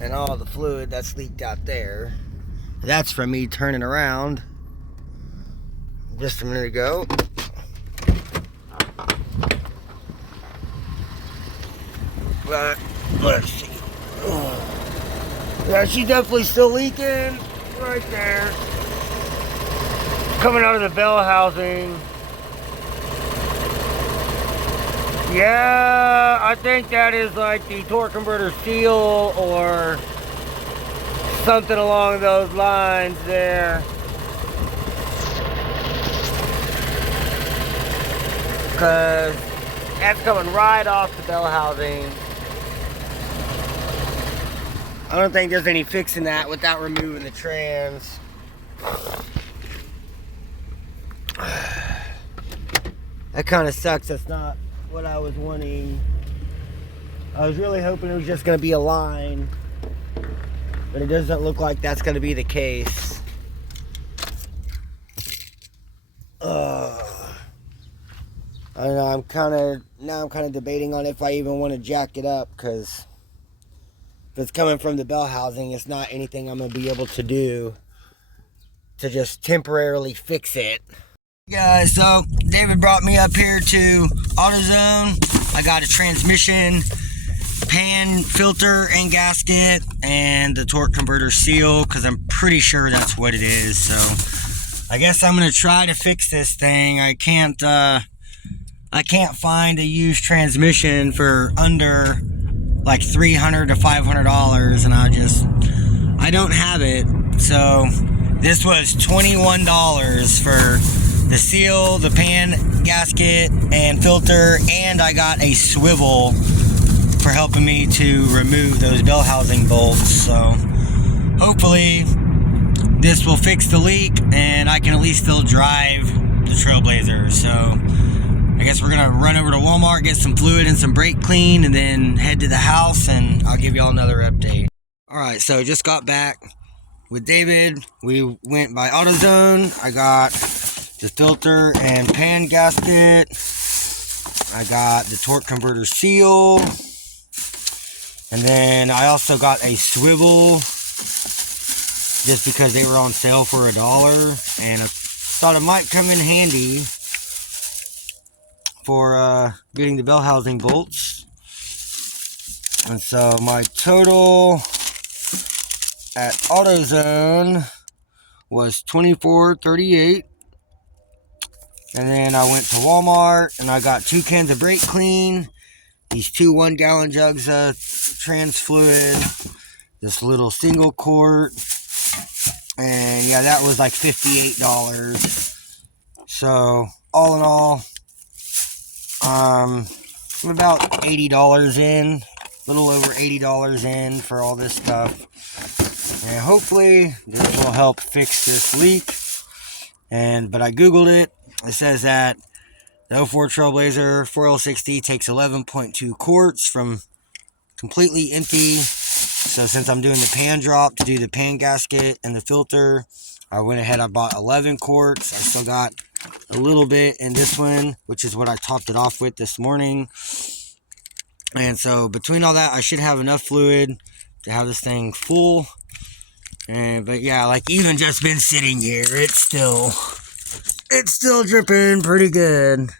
and all the fluid that's leaked out there. That's from me turning around just a minute ago. But let's see. Yeah, she's definitely still leaking right there. Coming out of the bell housing. Yeah, I think that is like the torque converter seal or something along those lines there. Because that's coming right off the bell housing. I don't think there's any fixing that without removing the trans. That kind of sucks. That's not what I was wanting. I was really hoping it was just going to be a line, but it doesn't look like that's going to be the case. I don't know. I'm kind of debating on if I even want to jack it up, because if it's coming from the bell housing, it's not anything I'm going to be able to do to just temporarily fix it. Guys, so David brought me up here to AutoZone. I got a transmission, pan, filter, and gasket, and the torque converter seal, because I'm pretty sure that's what it is. So I guess I'm going to try to fix this thing. I can't find a used transmission for under like $300 to $500, and I don't have it. So this was $21 for the seal, the pan, gasket, and filter, and I got a swivel for helping me to remove those bell housing bolts. So hopefully this will fix the leak and I can at least still drive the Trailblazer. So I guess we're gonna run over to Walmart, get some fluid and some brake clean, and then head to the house, and I'll give y'all another update. Alright, so just got back with David. We went by AutoZone. I got the filter and pan gasket. I got the torque converter seal. And then I also got a swivel, just because they were on sale for $1. And I thought it might come in handy for getting the bell housing bolts. And so my total at AutoZone was $24.38. And then I went to Walmart and I got 2 cans of brake clean, these 2 1-gallon jugs of trans fluid, this little single quart, and yeah, that was like $58. So all in all, I'm about $80 in, a little over $80 in for all this stuff. And hopefully this will help fix this leak. But I googled it. It says that the 04 Trailblazer 4L60 takes 11.2 quarts from completely empty. So since I'm doing the pan drop to do the pan gasket and the filter, I went ahead, I bought 11 quarts. I still got a little bit in this one, which is what I topped it off with this morning. And so between all that, I should have enough fluid to have this thing full. But yeah, like even just been sitting here, it's still dripping pretty good.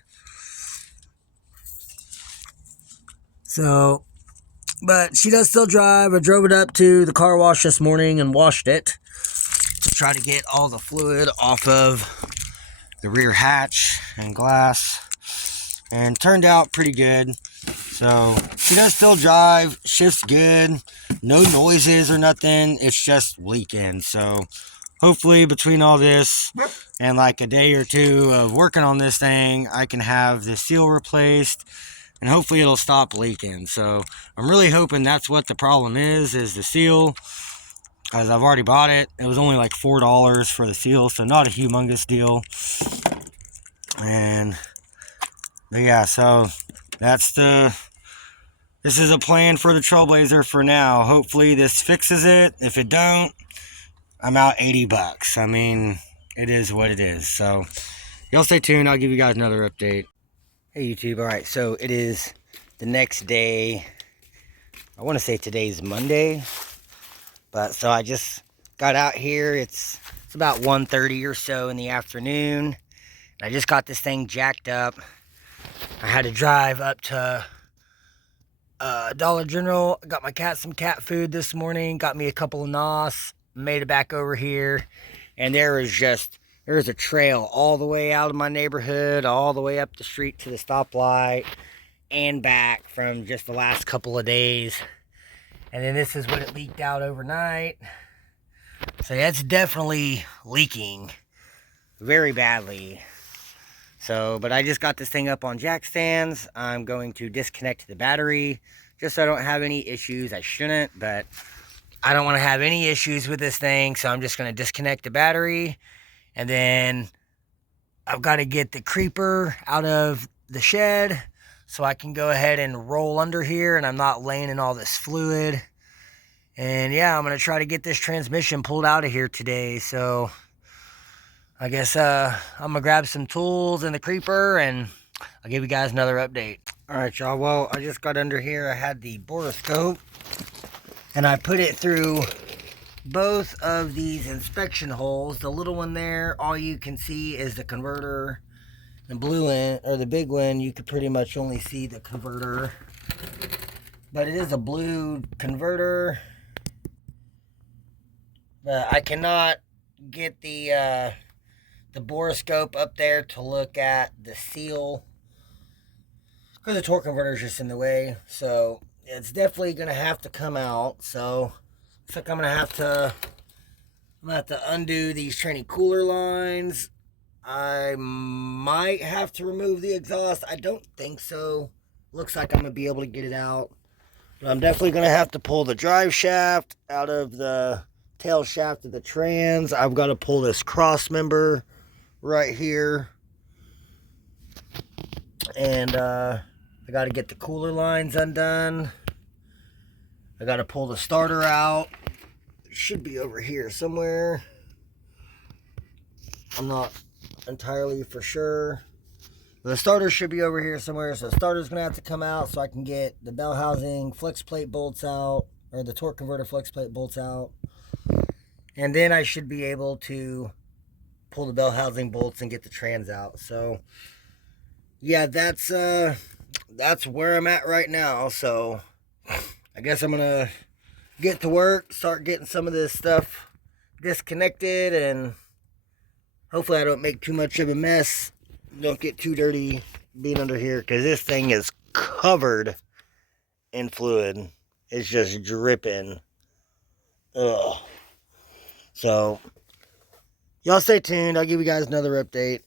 So, but she does still drive. I drove it up to the car wash this morning and washed it to try to get all the fluid off of the rear hatch and glass, and turned out pretty good. So she does still drive, shift's good, no noises or nothing, it's just leaking. So hopefully between all this and like a day or two of working on this thing, I can have the seal replaced and hopefully it'll stop leaking. So I'm really hoping that's what the problem is the seal, because I've already bought it. It was only like $4 for the seal, so not a humongous deal. But yeah, so this is a plan for the Trailblazer for now. Hopefully this fixes it. If it don't, I'm out $80. I mean, it is what it is. So y'all stay tuned. I'll give you guys another update. Hey YouTube. All right, so it is the next day. I want to say today's Monday. But so I just got out here. It's about 1:30 or so in the afternoon. I just got this thing jacked up. I had to drive up to Dollar General. Got my cat some cat food this morning. Got me a couple of nos. Made it back over here. And there's a trail all the way out of my neighborhood, all the way up the street to the stoplight, and back from just the last couple of days. And then this is what it leaked out overnight. So yeah, it's definitely leaking very badly. So, but I just got this thing up on jack stands. I'm going to disconnect the battery just so I don't have any issues. I shouldn't, but I don't want to have any issues with this thing. So I'm just going to disconnect the battery. And then I've got to get the creeper out of the shed so I can go ahead and roll under here and I'm not laying in all this fluid. And yeah, I'm going to try to get this transmission pulled out of here today. So I guess I'm going to grab some tools and the creeper and I'll give you guys another update. All right, y'all. Well, I just got under here. I had the borescope and I put it through both of these inspection holes. The little one there, all you can see is the converter. The blue one, or the big one, you could pretty much only see the converter. But it is a blue converter. But I cannot get the borescope up there to look at the seal because the torque converter is just in the way. So it's definitely going to have to come out. So looks like I'm going to have to undo these tranny cooler lines. I might have to remove the exhaust. I don't think so. Looks like I'm going to be able to get it out. But I'm definitely going to have to pull the drive shaft out of the tail shaft of the trans. I've got to pull this cross member right here. And I got to get the cooler lines undone. I got to pull the starter out. It should be over here somewhere. I'm not entirely for sure. The starter should be over here somewhere. So the starter's going to have to come out so I can get the bell housing flex plate bolts out. Or the torque converter flex plate bolts out. And then I should be able to pull the bell housing bolts and get the trans out. So yeah, that's where I'm at right now. So I guess I'm gonna get to work, start getting some of this stuff disconnected, and hopefully I don't make too much of a mess. Don't get too dirty being under here, because this thing is covered in fluid. It's just dripping. Ugh. So y'all stay tuned. I'll give you guys another update.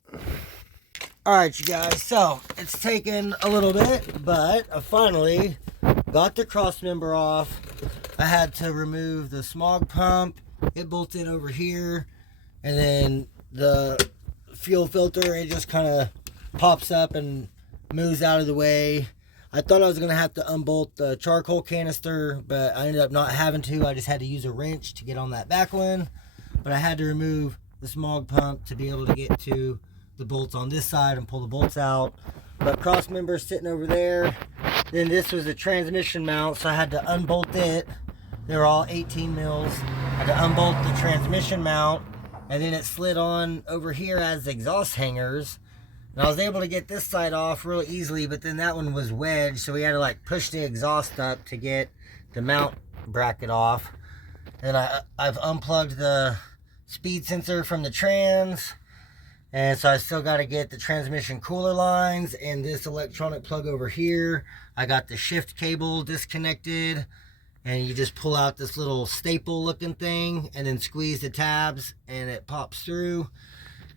Alright, you guys. So it's taken a little bit, but I finally got the cross member off. I had to remove the smog pump. It bolted over here. And then the fuel filter, it just kind of pops up and moves out of the way. I thought I was going to have to unbolt the charcoal canister, but I ended up not having to. I just had to use a wrench to get on that back one. But I had to remove the smog pump to be able to get to the bolts on this side and pull the bolts out. But cross member sitting over there. Then this was a transmission mount, so I had to unbolt it. They were all 18 mils. I had to unbolt the transmission mount, and then it slid on over here as exhaust hangers. And I was able to get this side off real easily, but then that one was wedged, so we had to like push the exhaust up to get the mount bracket off. And I've unplugged the speed sensor from the trans, and so I still got to get the transmission cooler lines and this electronic plug over here. I got the shift cable disconnected, and you just pull out this little staple looking thing and then squeeze the tabs and it pops through.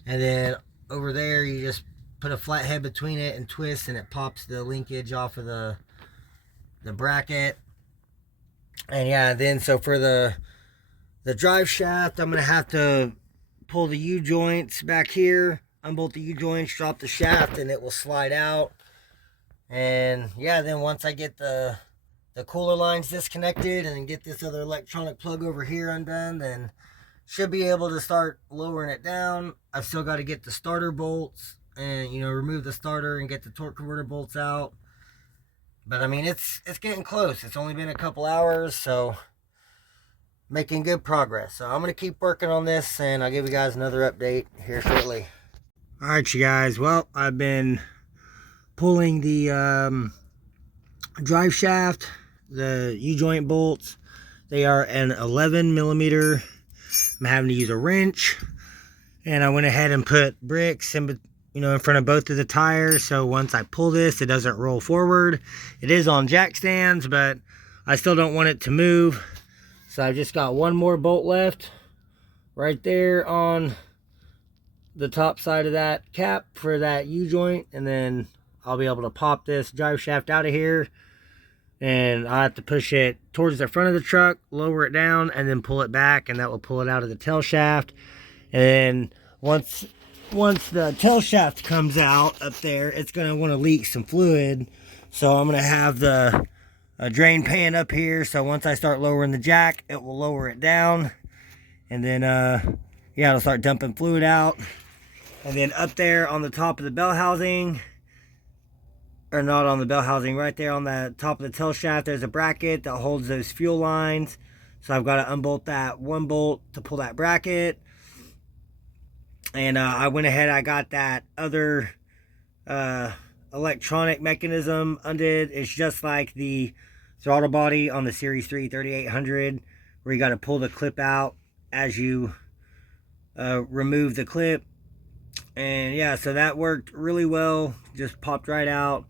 And then over there you just put a flathead between it and twist, and it pops the linkage off of the bracket. And yeah, then so for the drive shaft, I'm going to have to pull the U-joints back here, unbolt the U-joints, drop the shaft, and it will slide out. And yeah, then once I get the cooler lines disconnected and get this other electronic plug over here undone, then should be able to start lowering it down. I've still got to get the starter bolts and, you know, remove the starter and get the torque converter bolts out. But I mean, it's getting close. It's only been a couple hours, so making good progress. So I'm going to keep working on this, and I'll give you guys another update here shortly. All right, you guys. Well, I've been pulling the drive shaft, the U-joint bolts. They are an 11 millimeter. I'm having to use a wrench, and I went ahead and put bricks in, in front of both of the tires. So once I pull this, it doesn't roll forward. It is on jack stands, but I still don't want it to move. So I've just got one more bolt left right there on the top side of that cap for that U-joint, and then I'll be able to pop this drive shaft out of here, and I have to push it towards the front of the truck, lower it down, and then pull it back, and that will pull it out of the tail shaft. And then once the tail shaft comes out up there, it's going to want to leak some fluid. So I'm going to have the drain pan up here, so once I start lowering the jack, it will lower it down, and then yeah, it'll start dumping fluid out. And then up there on the top of the bell housing, or not on the bell housing, right there on the top of the tail shaft, there's a bracket that holds those fuel lines. So I've got to unbolt that one bolt to pull that bracket. And I went ahead, I got that other electronic mechanism undid. It's just like the throttle body on the Series 3 3800, where you got to pull the clip out as you remove the clip. And yeah, so that worked really well, just popped right out.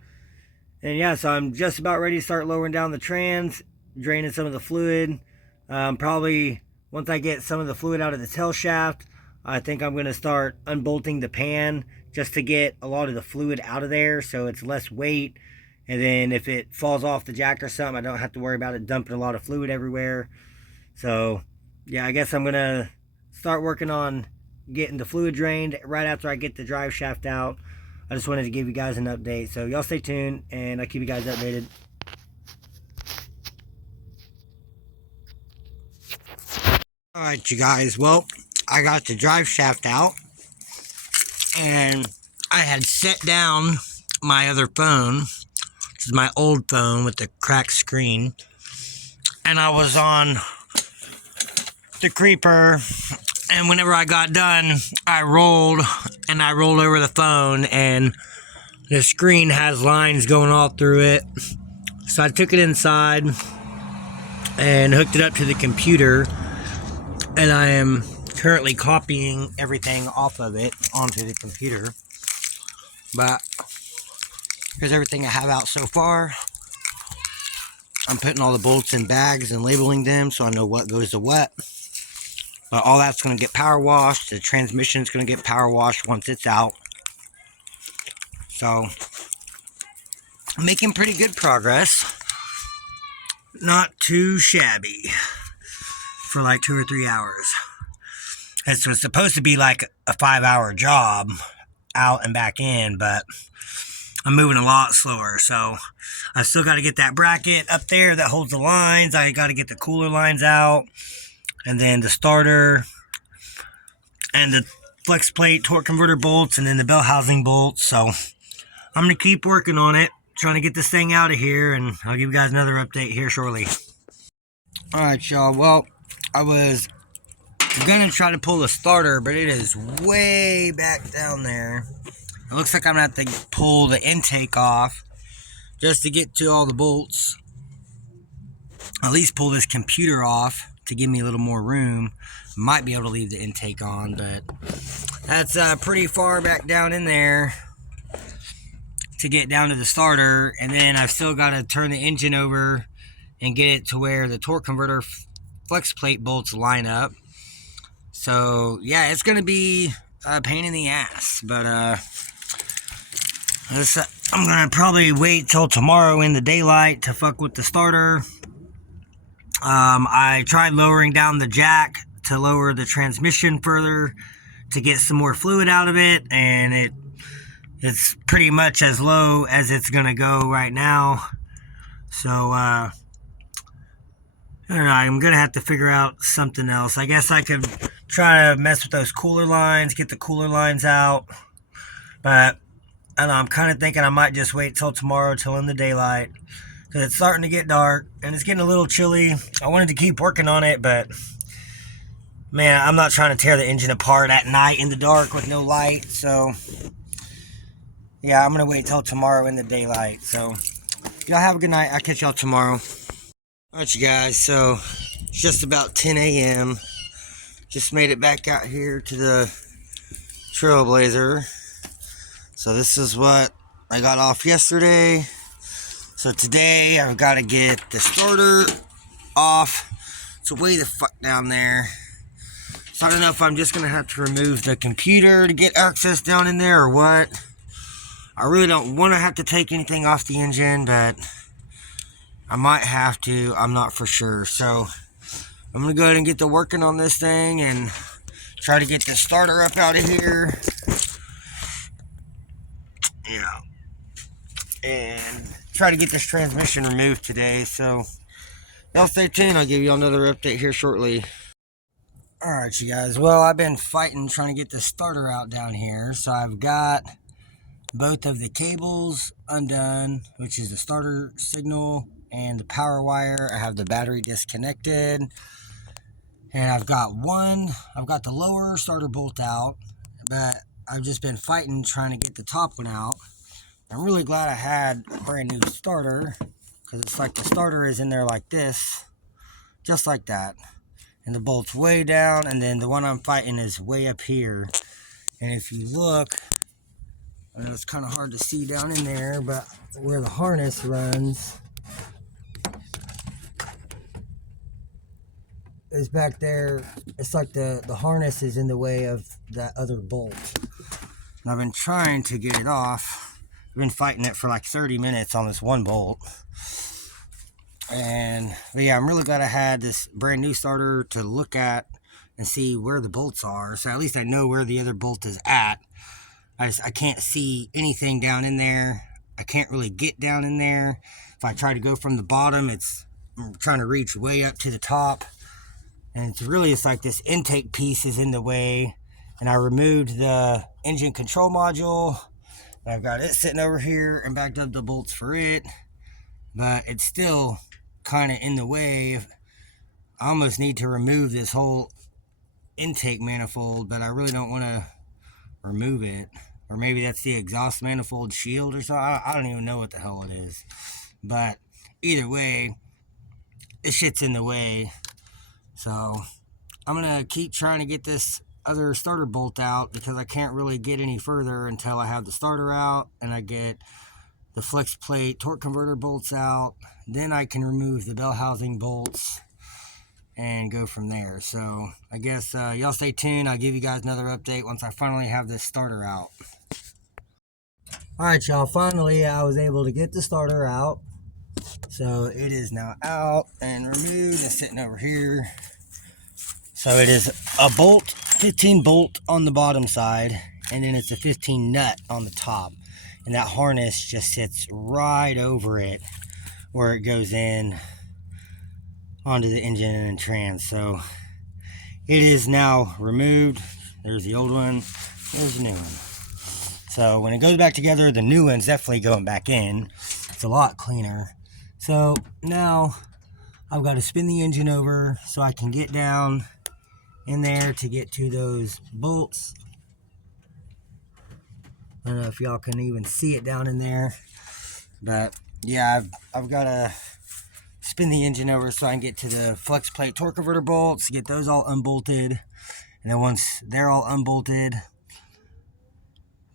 And yeah, so I'm just about ready to start lowering down the trans, draining some of the fluid. Probably once I get some of the fluid out of the tail shaft, I think I'm going to start unbolting the pan just to get a lot of the fluid out of there, so it's less weight. And then if it falls off the jack or something, I don't have to worry about it dumping a lot of fluid everywhere. So yeah, I guess I'm going to start working on getting the fluid drained right after I get the drive shaft out. I just wanted to give you guys an update. So y'all stay tuned, and I'll keep you guys updated. Alright, you guys. Well, I got the drive shaft out, and I had set down my other phone, which is my old phone with the cracked screen, and I was on the creeper. And whenever I got done, I rolled over the phone, and the screen has lines going all through it. So I took it inside and hooked it up to the computer, and I am currently copying everything off of it onto the computer. But here's everything I have out so far. I'm putting all the bolts in bags and labeling them so I know what goes to what. But all that's going to get power washed. The transmission's going to get power washed once it's out. So, I'm making pretty good progress. Not too shabby for like 2 or 3 hours. It's supposed to be like a 5-hour job out and back in, but I'm moving a lot slower. So, I still got to get that bracket up there that holds the lines. I got to get the cooler lines out. And then the starter, and the flex plate torque converter bolts, and then the bell housing bolts. So I'm going to keep working on it, trying to get this thing out of here, and I'll give you guys another update here shortly. Alright, y'all. Well, I was going to try to pull the starter, but it is way back down there. It looks like I'm going to have to pull the intake off just to get to all the bolts. At least pull this computer off to give me a little more room. Might be able to leave the intake on, but that's pretty far back down in there to get down to the starter. And then I've still got to turn the engine over and get it to where the torque converter flex plate bolts line up. So yeah, it's gonna be a pain in the ass, but I'm gonna probably wait till tomorrow in the daylight to fuck with the starter. I tried lowering down the jack to lower the transmission further to get some more fluid out of it, and it's pretty much as low as it's gonna go right now. So I don't know, I'm gonna have to figure out something else. I guess I could try to mess with those cooler lines, get the cooler lines out, but I don't know, I'm kind of thinking I might just wait till tomorrow, till in the daylight, because it's starting to get dark and it's getting a little chilly. I wanted to keep working on it, but man, I'm not trying to tear the engine apart at night in the dark with no light. So yeah, I'm gonna wait till tomorrow in the daylight. So y'all have a good night. I'll catch y'all tomorrow. Alright, you guys, so it's just about 10 a.m. Just made it back out here to the Trailblazer. So this is what I got off yesterday. So today I've got to get the starter off. It's way the fuck down there. So I don't know if I'm just going to have to remove the computer to get access down in there or what. I really don't want to have to take anything off the engine, but I might have to. I'm not for sure. So I'm going to go ahead and get to working on this thing and try to get the starter up out of here. Yeah. And try to get this transmission removed today. So y'all stay tuned. I'll give you another update here shortly. Alright, you guys. Well, I've been fighting trying to get the starter out down here. So I've got both of the cables undone, which is the starter signal and the power wire. I have the battery disconnected. And I've got the lower starter bolt out, but I've just been fighting trying to get the top one out. I'm really glad I had a brand new starter, because it's like the starter is in there like this, just like that. And the bolt's way down, and then the one I'm fighting is way up here. And if you look, I know it's kind of hard to see down in there, but where the harness runs is back there. It's like the harness is in the way of that other bolt. And I've been trying to get it off. I've been fighting it for like 30 minutes on this one bolt. But yeah, I'm really glad I had this brand new starter to look at and see where the bolts are. So at least I know where the other bolt is at. I can't see anything down in there. I can't really get down in there. If I try to go from the bottom, I'm trying to reach way up to the top. And it's like this intake piece is in the way. And I removed the engine control module. I've got it sitting over here and backed up the bolts for it. But it's still kind of in the way. I almost need to remove this whole intake manifold, but I really don't want to remove it. Or maybe that's the exhaust manifold shield or something. I don't even know what the hell it is. But either way, this shit's in the way. So I'm going to keep trying to get this other starter bolt out, because I can't really get any further until I have the starter out and I get the flex plate torque converter bolts out. Then I can remove the bell housing bolts and go from there. So I guess y'all stay tuned. I'll give you guys another update once I finally have this starter out. Alright, y'all, finally I was able to get the starter out. So it is now out and removed and sitting over here. So it is a bolt, 15 bolt on the bottom side, and then it's a 15 nut on the top. And that harness just sits right over it where it goes in onto the engine and trans. So it is now removed. There's the old one, there's the new one. So when it goes back together, the new one's definitely going back in. It's a lot cleaner. So now I've got to spin the engine over so I can get down in there to get to those bolts. I don't know if y'all can even see it down in there, but yeah, I've got to spin the engine over so I can get to the flex plate torque converter bolts, get those all unbolted, and then once they're all unbolted,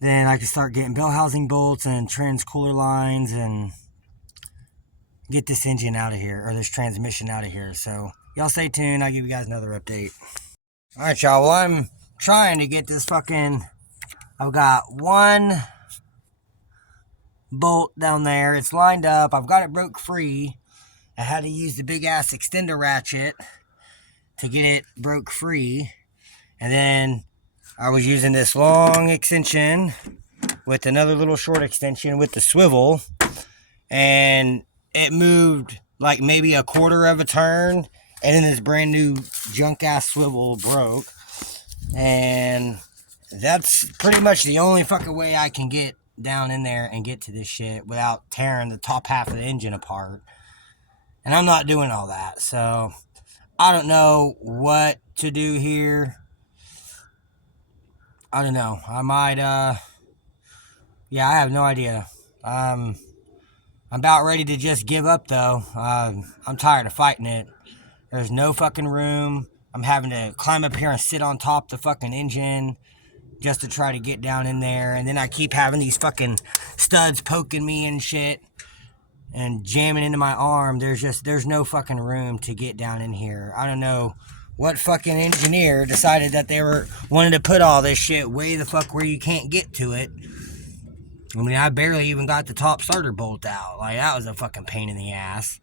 then I can start getting bell housing bolts and trans cooler lines and get this engine out of here, or this transmission out of here. So y'all stay tuned. I'll give you guys another update. Alright, y'all, well, I'm trying to get this I've got one bolt down there. It's lined up. I've got it broke free. I had to use the big ass extender ratchet to get it broke free. And then I was using this long extension with another little short extension with the swivel. And it moved like maybe a quarter of a turn. And then this brand new junk ass swivel broke. And that's pretty much the only fucking way I can get down in there and get to this shit without tearing the top half of the engine apart. And I'm not doing all that. So I don't know what to do here. I don't know. I might, yeah, I have no idea. I'm about ready to just give up, though. I'm tired of fighting it. There's no fucking room. I'm having to climb up here and sit on top of the fucking engine just to try to get down in there. And then I keep having these fucking studs poking me and shit and jamming into my arm. There's no fucking room to get down in here. I don't know what fucking engineer decided that they wanted to put all this shit way the fuck where you can't get to it. I mean, I barely even got the top starter bolt out. Like, that was a fucking pain in the ass.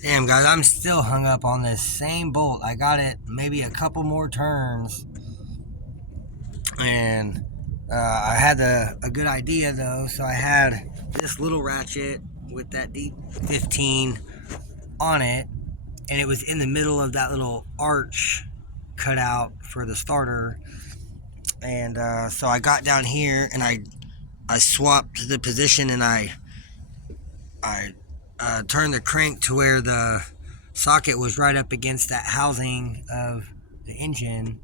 Damn, guys, I'm still hung up on this same bolt. I got it maybe a couple more turns. And I had a good idea, though. So I had this little ratchet with that D15 on it. And it was in the middle of that little arch cut out for the starter. And so I got down here and I swapped the position and I turned the crank to where the socket was right up against that housing of the engine.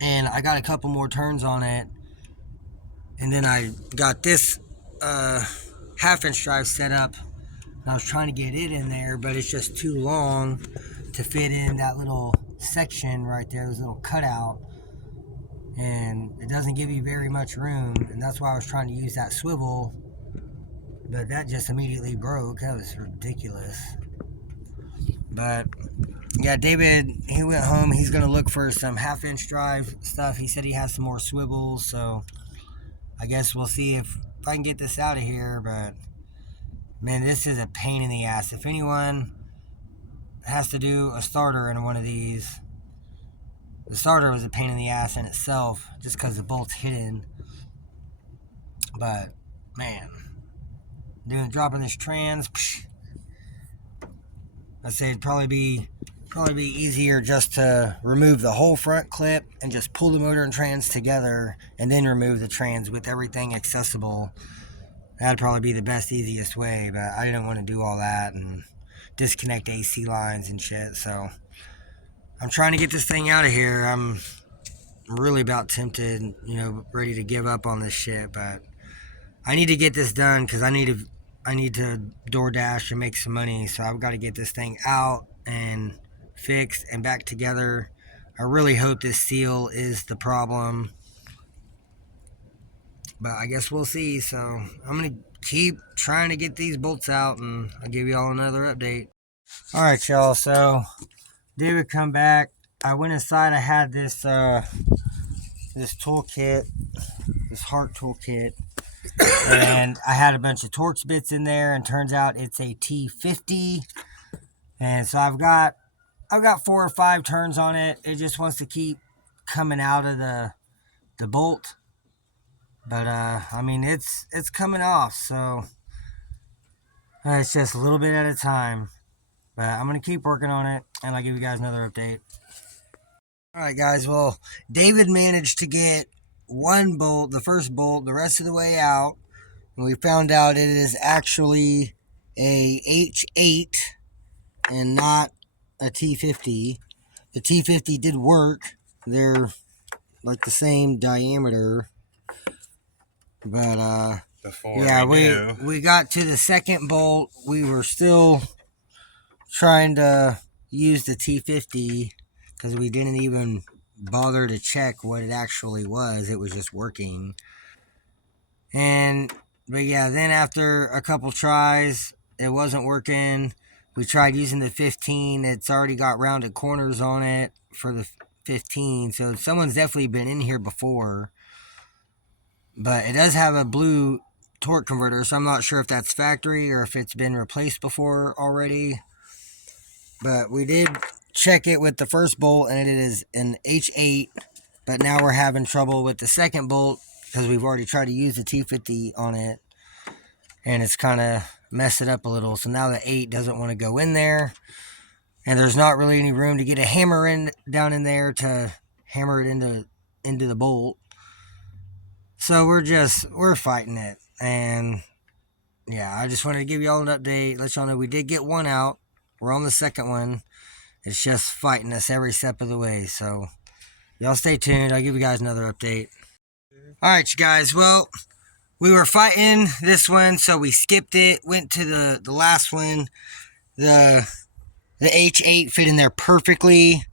And I got a couple more turns on it. And then I got this half-inch drive set up. And I was trying to get it in there, but it's just too long to fit in that little section right there, this little cutout. And it doesn't give you very much room. And that's why I was trying to use that swivel. But that just immediately broke. That was ridiculous. But yeah, David, he went home. He's going to look for some half-inch drive stuff. He said he has some more swivels. So I guess we'll see if I can get this out of here. But man, this is a pain in the ass. If anyone has to do a starter in one of these, the starter was a pain in the ass in itself just because the bolt's hidden. But man, dropping this trans, I'd say it'd probably be easier just to remove the whole front clip and just pull the motor and trans together and then remove the trans with everything accessible. That'd probably be the best, easiest way, but I didn't want to do all that and disconnect AC lines and shit. So I'm trying to get this thing out of here. I'm really about tempted, ready to give up on this shit, but I need to get this done because I need to DoorDash and make some money. So I've got to get this thing out and fixed and back together. I really hope this seal is the problem, but I guess we'll see. So I'm going to keep trying to get these bolts out and I'll give you all another update. All right, y'all. So David come back. I went inside. I had this this toolkit, this Hart toolkit, and I had a bunch of Torx bits in there, and turns out it's a T50. And so I've got 4 or 5 turns on it. It just wants to keep coming out of the bolt, but I mean it's coming off. So it's just a little bit at a time. But I'm going to keep working on it, and I'll give you guys another update. Alright, guys. Well, David managed to get one bolt, the first bolt, the rest of the way out. And we found out it is actually a H8 and not a T50. The T50 did work. They're like the same diameter. But, yeah, we got to the second bolt. We were still trying to use the T50 because we didn't even bother to check what it actually was. It was just working. But yeah, then after a couple tries, it wasn't working. We tried using the 15. It's already got rounded corners on it for the 15. So someone's definitely been in here before. But it does have a blue torque converter, so I'm not sure if that's factory or if it's been replaced before already. But we did check it with the first bolt, and it is an H8. But now we're having trouble with the second bolt because we've already tried to use the T50 on it, and it's kind of messed it up a little. So now the 8 doesn't want to go in there, and there's not really any room to get a hammer down in there to hammer it into the bolt. So we're fighting it. And yeah, I just wanted to give y'all an update, let y'all know we did get one out. We're on the second one. It's just fighting us every step of the way. So y'all stay tuned. I'll give you guys another update. Alright, you guys. Well, we were fighting this one, so we skipped it, went to the last one. The H8 fit in there perfectly.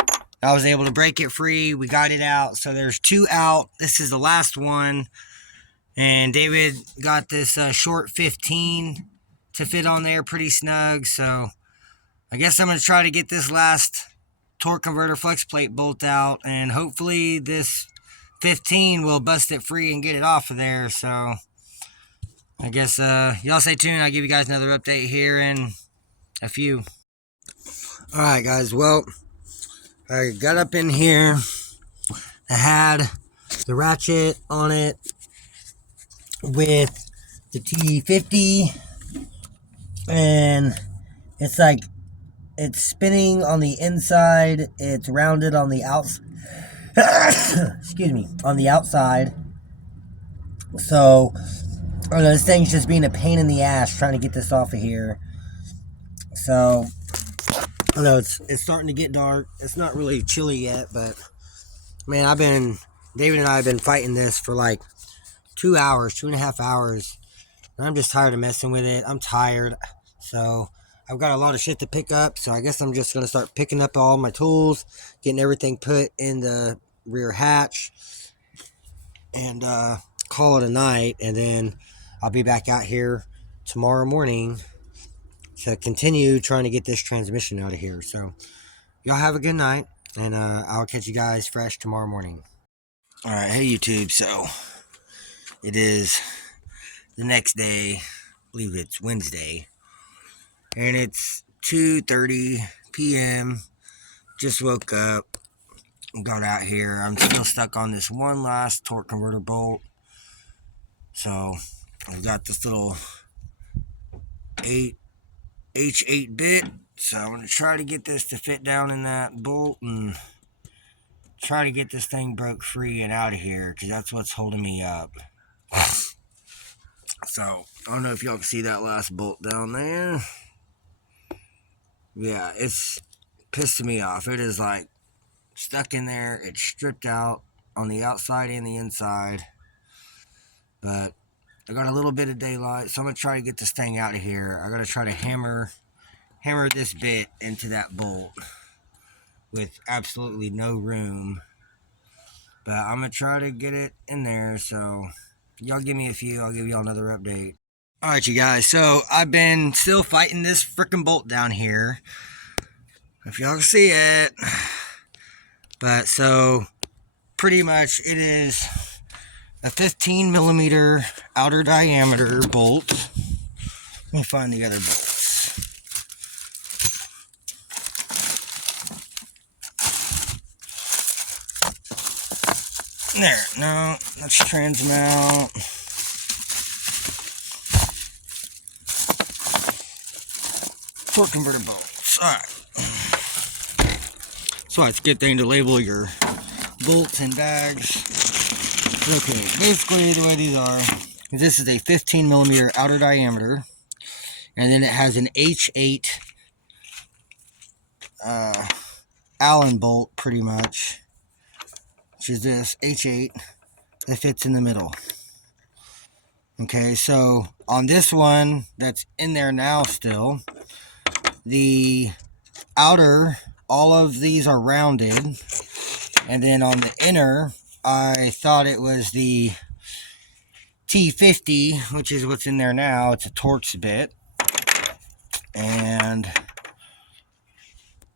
I was able to break it free. We got it out. So there's two out. This is the last one. And David got this short 15 to fit on there pretty snug. So I guess I'm going to try to get this last torque converter flex plate bolt out. And hopefully this 15 will bust it free and get it off of there. So I guess y'all stay tuned. I'll give you guys another update here in a few. Alright guys, well, I got up in here. I had the ratchet on it with the T50, and it's like, it's spinning on the inside, it's rounded on the outside. Excuse me, on the outside. So, I don't know, this thing's just being a pain in the ass trying to get this off of here. So, I don't know, it's starting to get dark. It's not really chilly yet, but man, David and I have been fighting this for like 2 hours, 2.5 hours. And I'm just tired of messing with it. I'm tired. So I've got a lot of shit to pick up. So I guess I'm just going to start picking up all my tools, getting everything put in the rear hatch, and call it a night. And then I'll be back out here tomorrow morning to continue trying to get this transmission out of here. So y'all have a good night, and I'll catch you guys fresh tomorrow morning. All right, hey YouTube. So it is the next day. I believe it's Wednesday, and it's 2:30 p.m. Just woke up, got out here. I'm still stuck on this one last torque converter bolt. So I've got this little H8 bit. So I'm going to try to get this to fit down in that bolt and try to get this thing broke free and out of here, because that's what's holding me up. So I don't know if y'all can see that last bolt down there. Yeah, it's pissing me off. It is like stuck in there. It's stripped out on the outside and the inside. But I got a little bit of daylight, so I'm going to try to get this thing out of here. I got to try to hammer this bit into that bolt with absolutely no room. But I'm going to try to get it in there, so y'all give me a few. I'll give y'all another update. Alright, you guys, so I've been still fighting this freaking bolt down here, if y'all can see it. But so pretty much it is a 15 millimeter outer diameter bolt. Let me find the other bolts. There, no, that's trans mount. Torque converter bolts. Alright. So it's a good thing to label your bolts and bags. Okay, basically the way these are, this is a 15 millimeter outer diameter, and then it has an H8 Allen bolt, pretty much, which is this H8 that fits in the middle. Okay, so on this one that's in there now still, the outer, all of these are rounded, and then on the inner, I thought it was the T50, which is what's in there now. It's a Torx bit, and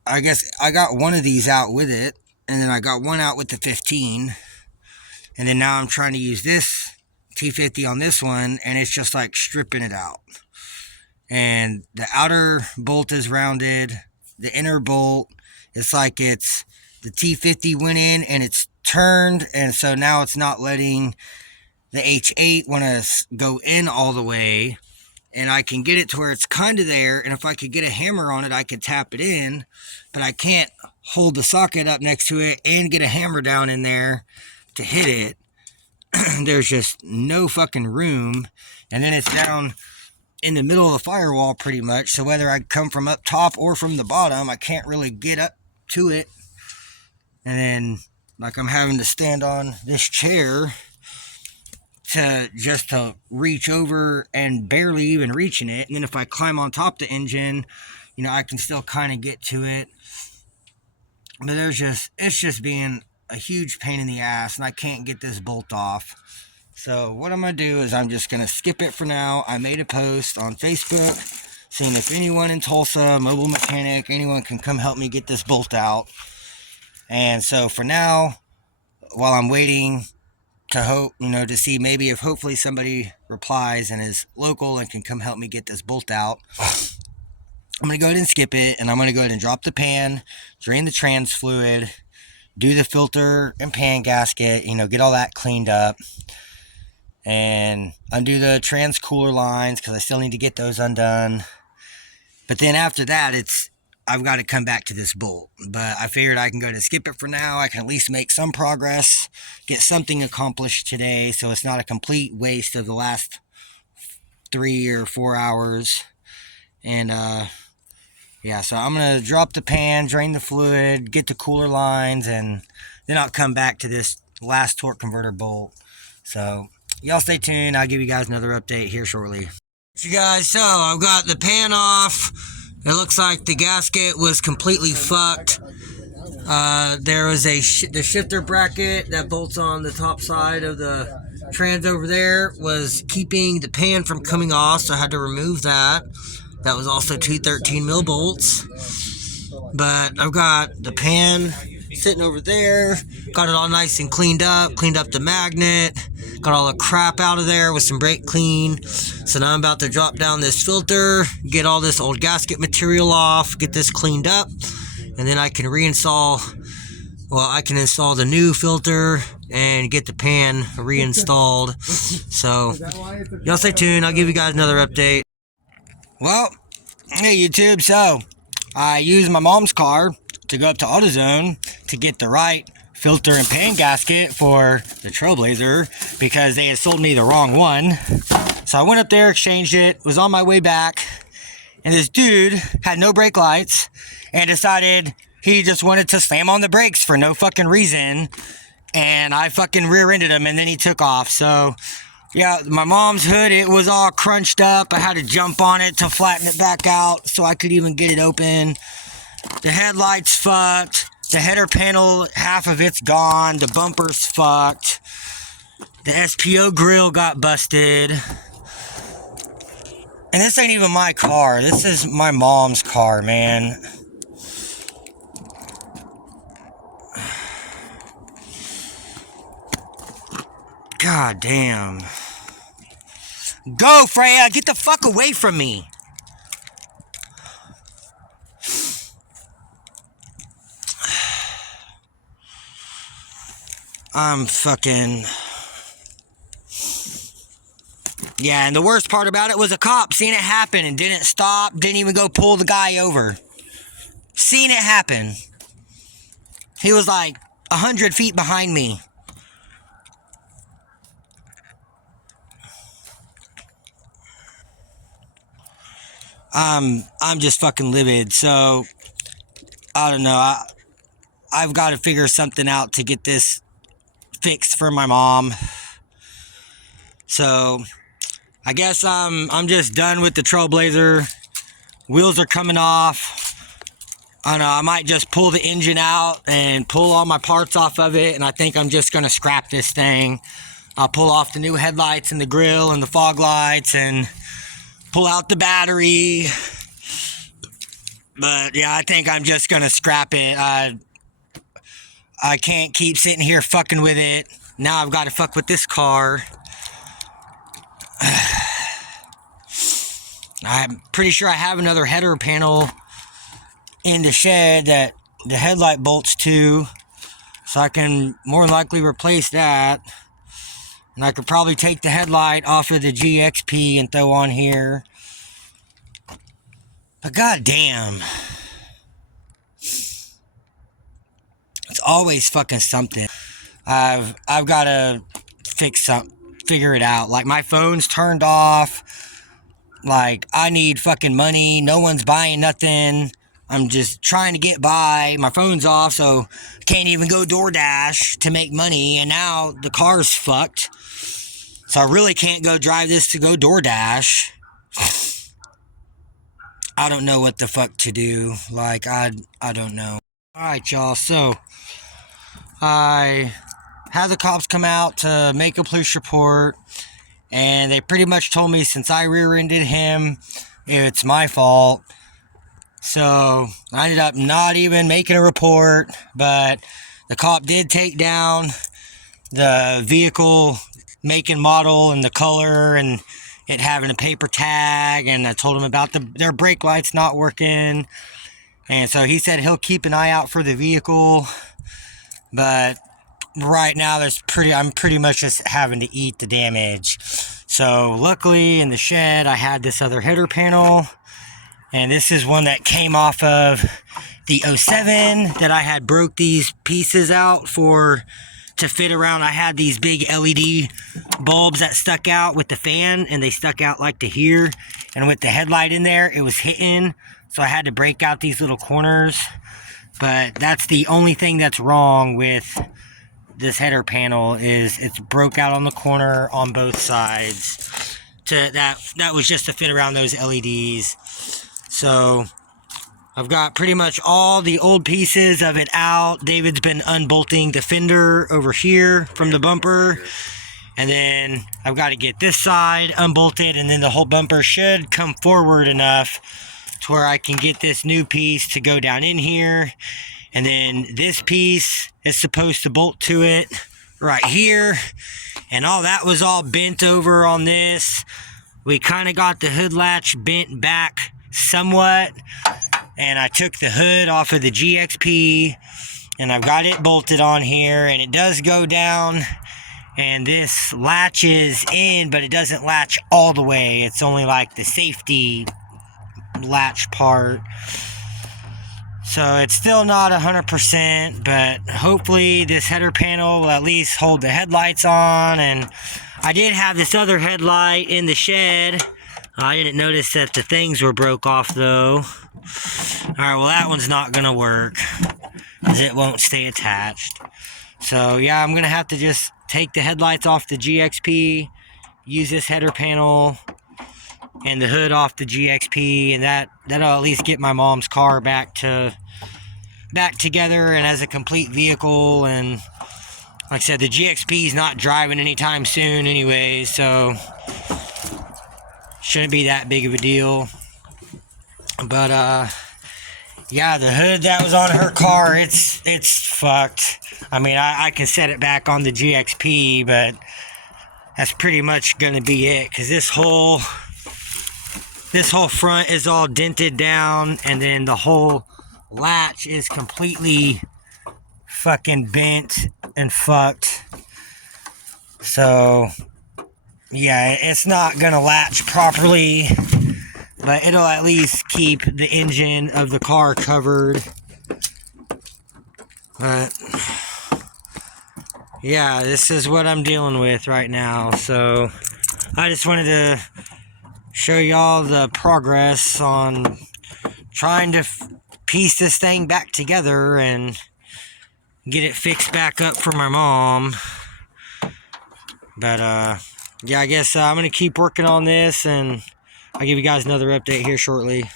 I guess I got one of these out with it, and then I got one out with the 15, and then now I'm trying to use this T50 on this one, and it's just like stripping it out. And the outer bolt is rounded, the inner bolt, it's like it's the T50 went in and it's turned, and so now it's not letting the H8 want to go in all the way. And I can get it to where it's kind of there, and if I could get a hammer on it, I could tap it in, but I can't hold the socket up next to it and get a hammer down in there to hit it. there's just no fucking room. And then it's down in the middle of the firewall pretty much. So whether I come from up top or from the bottom, I can't really get up to it. And then like I'm having to stand on this chair to reach over and barely even reaching it. And then if I climb on top of the engine, you know, I can still kind of get to it. But it's just being a huge pain in the ass, and I can't get this bolt off. So what I'm going to do is I'm just going to skip it for now. I made a post on Facebook saying if anyone in Tulsa, mobile mechanic, anyone can come help me get this bolt out. And so for now, while I'm waiting to hope, you know, to see maybe if hopefully somebody replies and is local and can come help me get this bolt out, I'm going to go ahead and skip it, and I'm going to go ahead and drop the pan, drain the trans fluid, do the filter and pan gasket, you know, get all that cleaned up, and undo the trans cooler lines because I still need to get those undone. But then after that, I've got to come back to this bolt. But I figured I can go to skip it for now. I can at least make some progress, get something accomplished today, so it's not a complete waste of the last 3 or 4 hours. And yeah, so I'm going to drop the pan, drain the fluid, get the cooler lines, and then I'll come back to this last torque converter bolt. So y'all stay tuned. I'll give you guys another update here shortly. You guys, so I've got the pan off. It looks like the gasket was completely fucked. There was the shifter bracket that bolts on the top side of the trans over there was keeping the pan from coming off, so I had to remove that. That was also 2 13 mil bolts. But I've got the pan sitting over there, got it all nice and cleaned up the magnet, got all the crap out of there with some brake clean. So now I'm about to drop down this filter, get all this old gasket material off, get this cleaned up, and then I can reinstall, well, I can install the new filter and get the pan reinstalled. So y'all stay tuned, I'll give you guys another update. Well, hey YouTube, so I used my mom's car to go up to AutoZone to get the right filter and pan gasket for the Trailblazer because they had sold me the wrong one. So I went up there, exchanged it, was on my way back, and this dude had no brake lights and decided he just wanted to slam on the brakes for no fucking reason, and I fucking rear-ended him, and then he took off. So yeah, my mom's hood, it was all crunched up. I had to jump on it to flatten it back out so I could even get it open. The headlights fucked. The header panel, half of it's gone. The bumper's fucked. The SPO grill got busted. And this ain't even my car. This is my mom's car, man. God damn. Go, Freya! Get the fuck away from me! I'm fucking... Yeah, and the worst part about it was a cop seen it happen and didn't stop, didn't even go pull the guy over. Seen it happen. He was like 100 feet behind me. I'm just fucking livid, so I don't know. I've got to figure something out to get this fixed for my mom. So I guess I'm just done with the Trailblazer. Wheels are coming off. I don't know, I might just pull the engine out and pull all my parts off of it, and I think I'm just gonna scrap this thing. I'll pull off the new headlights and the grill and the fog lights and pull out the battery. But yeah, I think I'm just gonna scrap it. I can't keep sitting here fucking with it. Now I've got to fuck with this car. I'm pretty sure I have another header panel in the shed that the headlight bolts to, so I can more than likely replace that. And I could probably take the headlight off of the GXP and throw on here. But goddamn, it's always fucking something. I've got to figure it out. Like, my phone's turned off. Like, I need fucking money. No one's buying nothing. I'm just trying to get by. My phone's off, so can't even go DoorDash to make money. And now the car's fucked. So I really can't go drive this to go DoorDash. I don't know what the fuck to do. Like, I don't know. Alright, y'all. So, I had the cops come out to make a police report. And they pretty much told me since I rear-ended him, it's my fault. So I ended up not even making a report, but the cop did take down the vehicle make and model and the color and it having a paper tag, and I told him about their brake lights not working. And so he said he'll keep an eye out for the vehicle, but right now I'm pretty much just having to eat the damage. So luckily in the shed I had this other header panel, and this is one that came off of the 07 that I had broke these pieces out to fit around. I had these big LED bulbs that stuck out with the fan, and they stuck out like to here, and with the headlight in there it was hitting, so I had to break out these little corners. But that's the only thing that's wrong with this header panel, is it's broke out on the corner on both sides. That was just to fit around those LEDs. So I've got pretty much all the old pieces of it out. David's been unbolting the fender over here from the bumper, and then I've got to get this side unbolted, and then the whole bumper should come forward enough to where I can get this new piece to go down in here. And then this piece is supposed to bolt to it right here. And all that was all bent over on this. We kind of got the hood latch bent back somewhat. And I took the hood off of the GXP. And I've got it bolted on here. And it does go down. And this latches in, but it doesn't latch all the way. It's only like the safety latch part. So it's still not 100%, but hopefully this header panel will at least hold the headlights on. And I did have this other headlight in the shed. I didn't notice that the things were broke off though. Alright, well that one's not gonna work, because it won't stay attached. So yeah, I'm gonna have to just take the headlights off the GXP, use this header panel and the hood off the GXP, and that'll at least get my mom's car back together and as a complete vehicle. And like I said, the GXP is not driving anytime soon anyway, so shouldn't be that big of a deal. But yeah, the hood that was on her car, it's fucked. I mean, I can set it back on the GXP, but that's pretty much gonna be it, because this whole front is all dented down, and then the whole latch is completely fucking bent and fucked. So yeah, it's not gonna latch properly, but it'll at least keep the engine of the car covered. But yeah, this is what I'm dealing with right now. So I just wanted to show y'all the progress on trying to piece this thing back together and get it fixed back up for my mom. But yeah, I guess I'm gonna keep working on this, and I'll give you guys another update here shortly.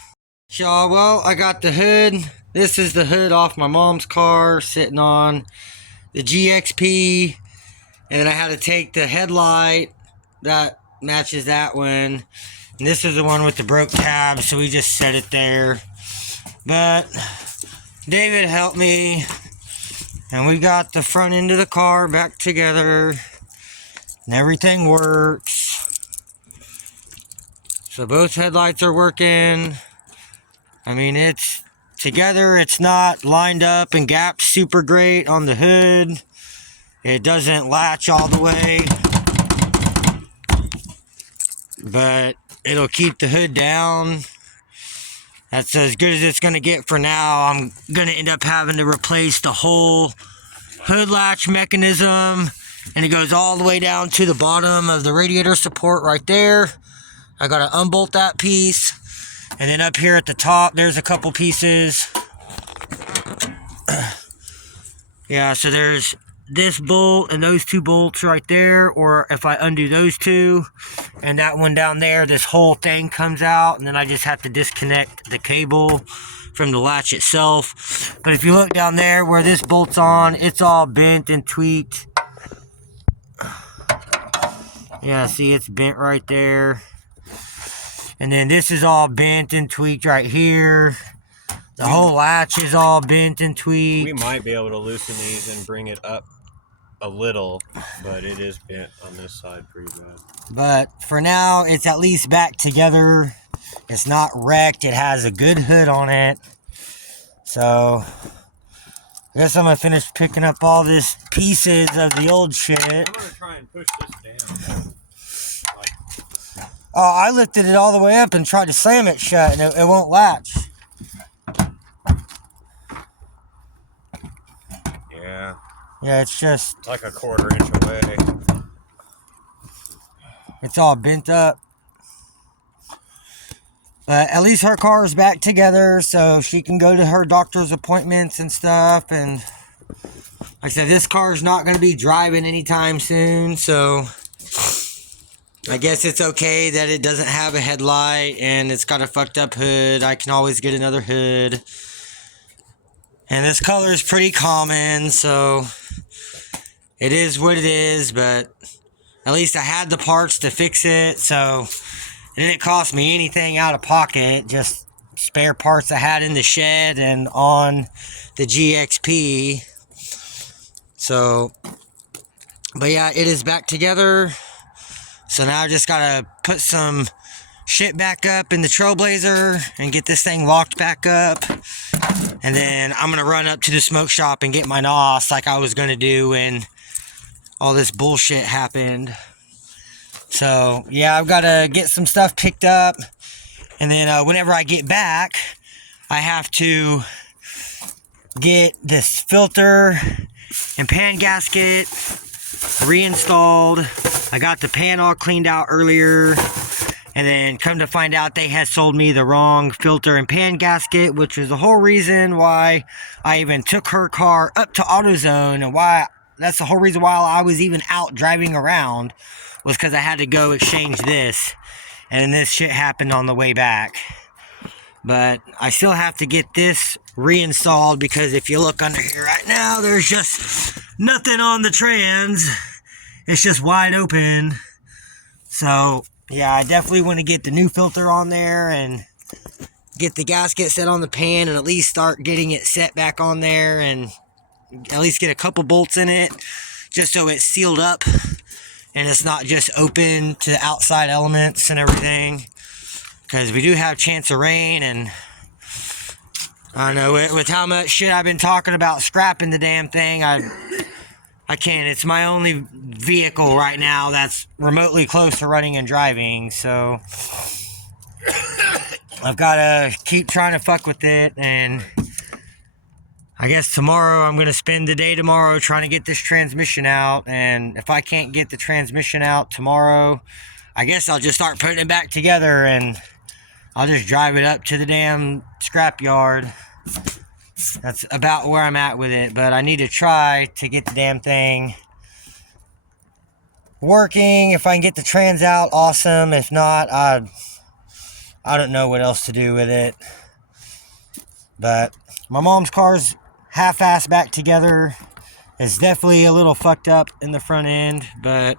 Y'all, well, I got the hood. This is the hood off my mom's car sitting on the GXP, and then I had to take the headlight that matches that one, and this is the one with the broke tab, so we just set it there. But David helped me, and we got the front end of the car back together, and everything works. So both headlights are working. I mean, it's together. It's not lined up and gapped super great on the hood. It doesn't latch all the way, but it'll keep the hood down. That's as good as it's gonna get for now. I'm gonna end up having to replace the whole hood latch mechanism And it goes all the way down to the bottom of the radiator support right there. I gotta unbolt that piece. And then up here at the top, there's a couple pieces. Yeah, so there's this bolt and those two bolts right there. Or if I undo those two and that one down there, this whole thing comes out. And then I just have to disconnect the cable from the latch itself. But if you look down there where this bolt's on, it's all bent and tweaked. Yeah, see, it's bent right there. And then this is all bent and tweaked right here. The whole latch is all bent and tweaked. We might be able to loosen these and bring it up a little, but it is bent on this side pretty bad. But for now, it's at least back together. It's not wrecked. It has a good hood on it. So I guess I'm gonna finish picking up all these pieces of the old shit. I'm gonna try and push this down. Oh, I lifted it all the way up and tried to slam it shut, and it won't latch. Yeah. Yeah, it's just... It's like a 1/4 inch away. It's all bent up. But at least her car is back together, so she can go to her doctor's appointments and stuff. And like I said, this car is not going to be driving anytime soon, so I guess it's okay that it doesn't have a headlight and it's got a fucked up hood. I can always get another hood. And this color is pretty common, so it is what it is, but at least I had the parts to fix it, so it didn't cost me anything out of pocket, just spare parts I had in the shed and on the GXP. So, but yeah, it is back together. So now I just gotta put some shit back up in the Trailblazer and get this thing locked back up. And then I'm gonna run up to the smoke shop and get my NOS like I was gonna do when all this bullshit happened. So yeah, I've gotta get some stuff picked up. And then whenever I get back, I have to get this filter and pan gasket reinstalled. I got the pan all cleaned out earlier, and then come to find out they had sold me the wrong filter and pan gasket, which was the whole reason why I even took her car up to AutoZone, and why that's the whole reason why I was even out driving around, was because I had to go exchange this, and this shit happened on the way back. But I still have to get this reinstalled, because if you look under here right now, there's just nothing on the trans. It's just wide open. So yeah, I definitely want to get the new filter on there and get the gasket set on the pan, and at least start getting it set back on there, and at least get a couple bolts in it, just so it's sealed up and it's not just open to outside elements and everything. Because we do have chance of rain, and I don't know, with how much shit I've been talking about scrapping the damn thing, I can't. It's my only vehicle right now that's remotely close to running and driving, so I've got to keep trying to fuck with it. And I guess tomorrow, I'm going to spend the day tomorrow trying to get this transmission out. And if I can't get the transmission out tomorrow, I guess I'll just start putting it back together, and I'll just drive it up to the damn scrap yard. That's about where I'm at with it. But I need to try to get the damn thing working. If I can get the trans out, awesome. If not, I don't know what else to do with it. But my mom's car's half-assed back together. It's definitely a little fucked up in the front end, but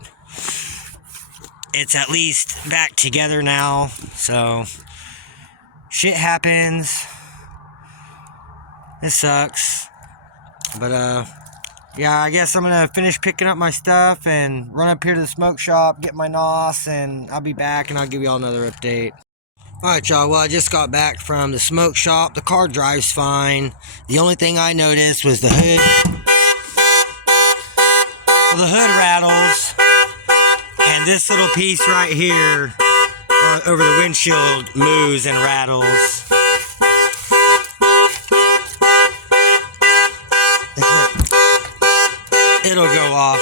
it's at least back together now. So shit happens. This sucks. But yeah, I guess I'm gonna finish picking up my stuff and run up here to the smoke shop, get my NOS, and I'll be back and I'll give y'all another update. Alright y'all, well I just got back from the smoke shop. The car drives fine. The only thing I noticed was the hood. The hood rattles. And this little piece right here over the windshield moves and rattles. It'll go off.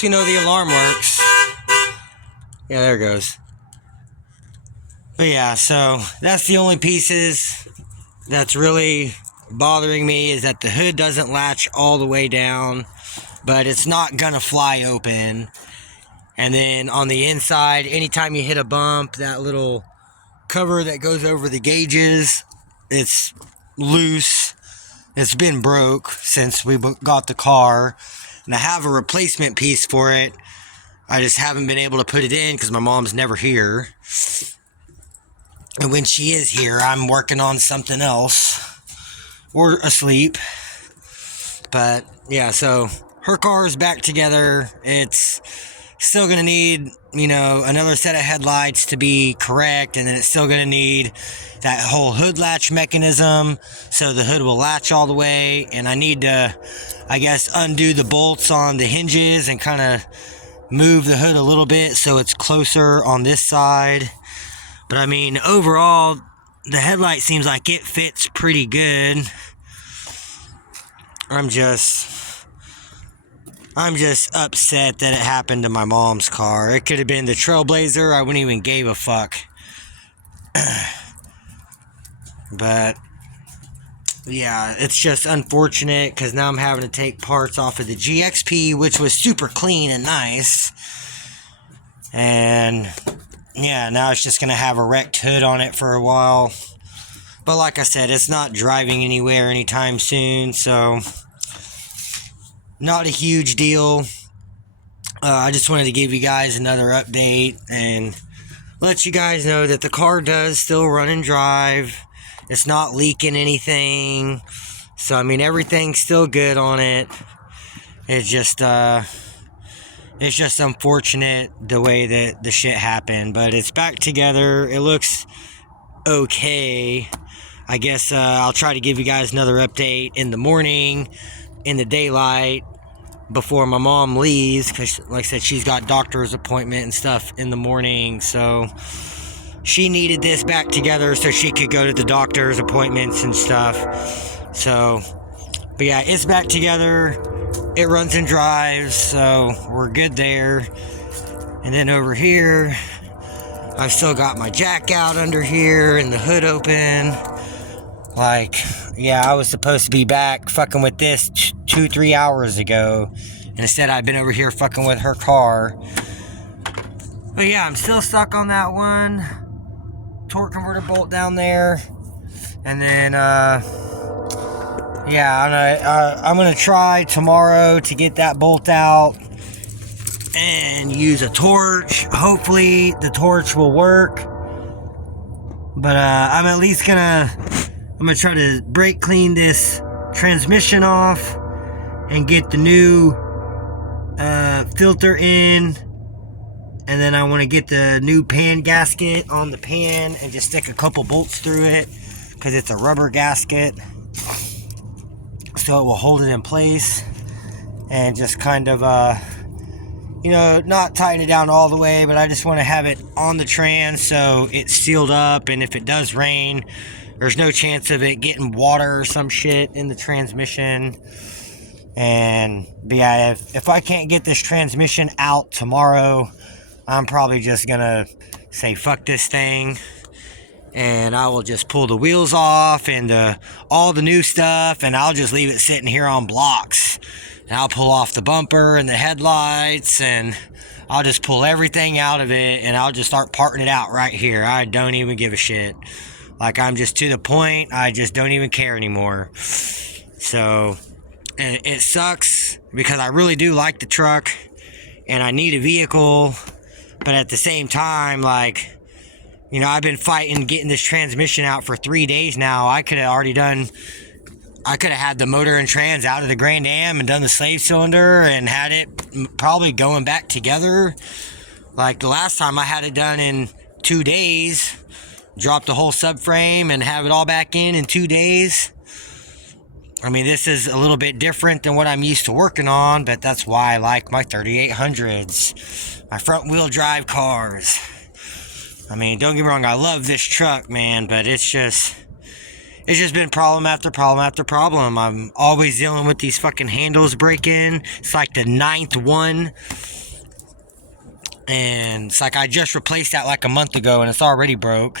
least we know the alarm works. Yeah, there it goes. But yeah, so that's the only pieces that's really bothering me, is that the hood doesn't latch all the way down, but it's not gonna fly open. And then on the inside, anytime you hit a bump, that little cover that goes over the gauges, it's loose. It's been broke since we got the car, and I have a replacement piece for it. I just haven't been able to put it in because my mom's never here. And when she is here, I'm working on something else or asleep. But yeah, so her car is back together. It's still gonna need, you know, another set of headlights to be correct, and then it's still gonna need that whole hood latch mechanism so the hood will latch all the way. And I need to, I guess, undo the bolts on the hinges and kind of move the hood a little bit so it's closer on this side. But I mean, overall, the headlight seems like it fits pretty good. I'm just upset that it happened to my mom's car. It could have been the Trailblazer. I wouldn't even give a fuck. But yeah, it's just unfortunate because now I'm having to take parts off of the GXP, which was super clean and nice. And yeah, now it's just gonna have a wrecked hood on it for a while. But like I said, it's not driving anywhere anytime soon, so not a huge deal. I just wanted to give you guys another update and let you guys know that the car does still run and drive. It's not leaking anything. So, I mean, everything's still good on it. It's just unfortunate the way that the shit happened. But it's back together. It looks okay. I guess I'll try to give you guys another update in the morning, in the daylight, before my mom leaves, because like I said, she's got doctor's appointment and stuff in the morning, so she needed this back together so she could go to the doctor's appointments and stuff. So, but yeah, it's back together. It runs and drives, so we're good there. And then over here, I've still got my jack out under here and the hood open. Like, yeah, I was supposed to be back fucking with this 2-3 hours ago, and instead I've been over here fucking with her car. But yeah, I'm still stuck on that one torque converter bolt down there. And then yeah, I'm gonna try tomorrow to get that bolt out and use a torch. Hopefully the torch will work. But I'm at least gonna try to brake clean this transmission off and get the new filter in. And then I want to get the new pan gasket on the pan and just stick a couple bolts through it, because it's a rubber gasket. So it will hold it in place. And just kind of, you know, not tighten it down all the way, but I just want to have it on the trans so it's sealed up. And if it does rain, there's no chance of it getting water or some shit in the transmission. And but yeah, if I can't get this transmission out tomorrow, I'm probably just gonna say fuck this thing, and I will just pull the wheels off and all the new stuff, and I'll just leave it sitting here on blocks. And I'll pull off the bumper and the headlights, and I'll just pull everything out of it, and I'll just start parting it out right here. I don't even give a shit. Like, I'm just to the point, I just don't even care anymore. So, and it sucks because I really do like the truck and I need a vehicle, but at the same time, like, you know, I've been fighting getting this transmission out for 3 days now. I could have had the motor and trans out of the Grand Am and done the slave cylinder and had it probably going back together. Like the last time I had it done in 2 days, dropped the whole subframe and have it all back in 2 days. I mean, this is a little bit different than what I'm used to working on, but that's why I like my 3800s, my front wheel drive cars. I mean, don't get me wrong, I love this truck, man, but it's just been problem after problem after problem. I'm always dealing with these fucking handles breaking. It's like the 9th one. And it's like I just replaced that like a month ago and it's already broke.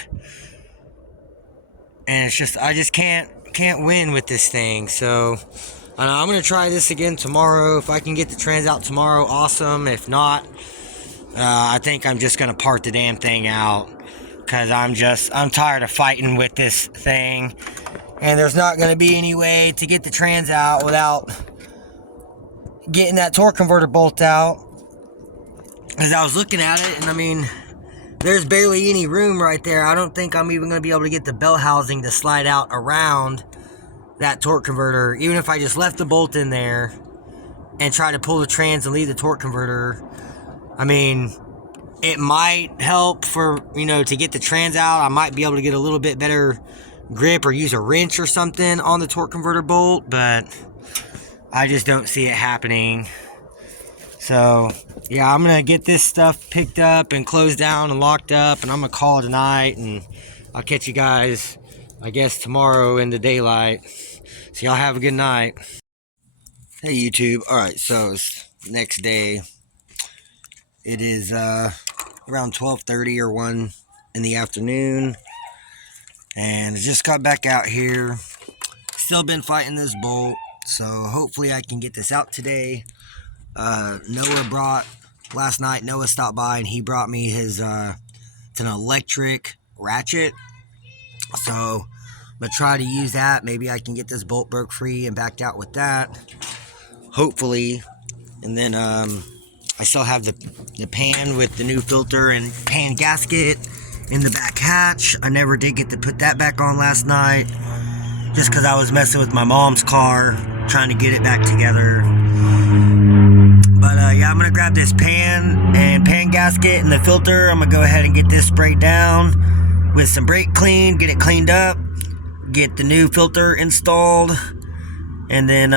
And it's just, I just can't win with this thing. So I'm gonna try this again tomorrow. If I can get the trans out tomorrow, awesome. If not, I think I'm just gonna part the damn thing out, because I'm tired of fighting with this thing. And there's not gonna be any way to get the trans out without getting that torque converter bolt out. As I was looking at it, and I mean, there's barely any room right there. I don't think I'm even going to be able to get the bell housing to slide out around that torque converter. Even if I just left the bolt in there and try to pull the trans and leave the torque converter, I mean, it might help for, you know, to get the trans out. I might be able to get a little bit better grip or use a wrench or something on the torque converter bolt, but I just don't see it happening. So yeah, I'm gonna get this stuff picked up and closed down and locked up, and I'm gonna call it a night, and I'll catch you guys, I guess, tomorrow in the daylight. So y'all have a good night. Hey YouTube. Alright, so it's next day. It is around 12:30 or 1 in the afternoon, and I just got back out here. Still been fighting this bolt, so hopefully I can get this out today. Last night Noah stopped by and he brought me his it's an electric ratchet, so I'm gonna try to use that. Maybe I can get this bolt broke free and backed out with that, hopefully. And then I still have the pan with the new filter and pan gasket in the back hatch. I never did get to put that back on last night, just because I was messing with my mom's car trying to get it back together. But yeah, I'm gonna grab this pan and pan gasket and the filter. I'm gonna go ahead and get this sprayed down with some brake clean, get it cleaned up, get the new filter installed, and then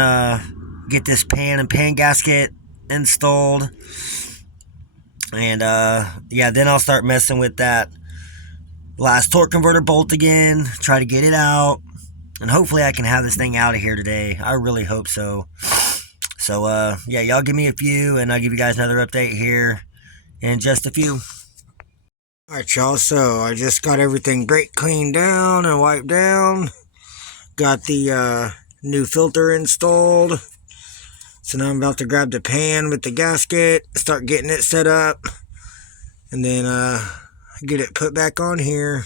get this pan and pan gasket installed. And yeah, then I'll start messing with that last torque converter bolt again, try to get it out, and hopefully I can have this thing out of here today. I really hope so. So, yeah, y'all give me a few, and I'll give you guys another update here in just a few. Alright, y'all, so I just got everything brake cleaned down and wiped down. Got the new filter installed. So now I'm about to grab the pan with the gasket, start getting it set up, and then get it put back on here.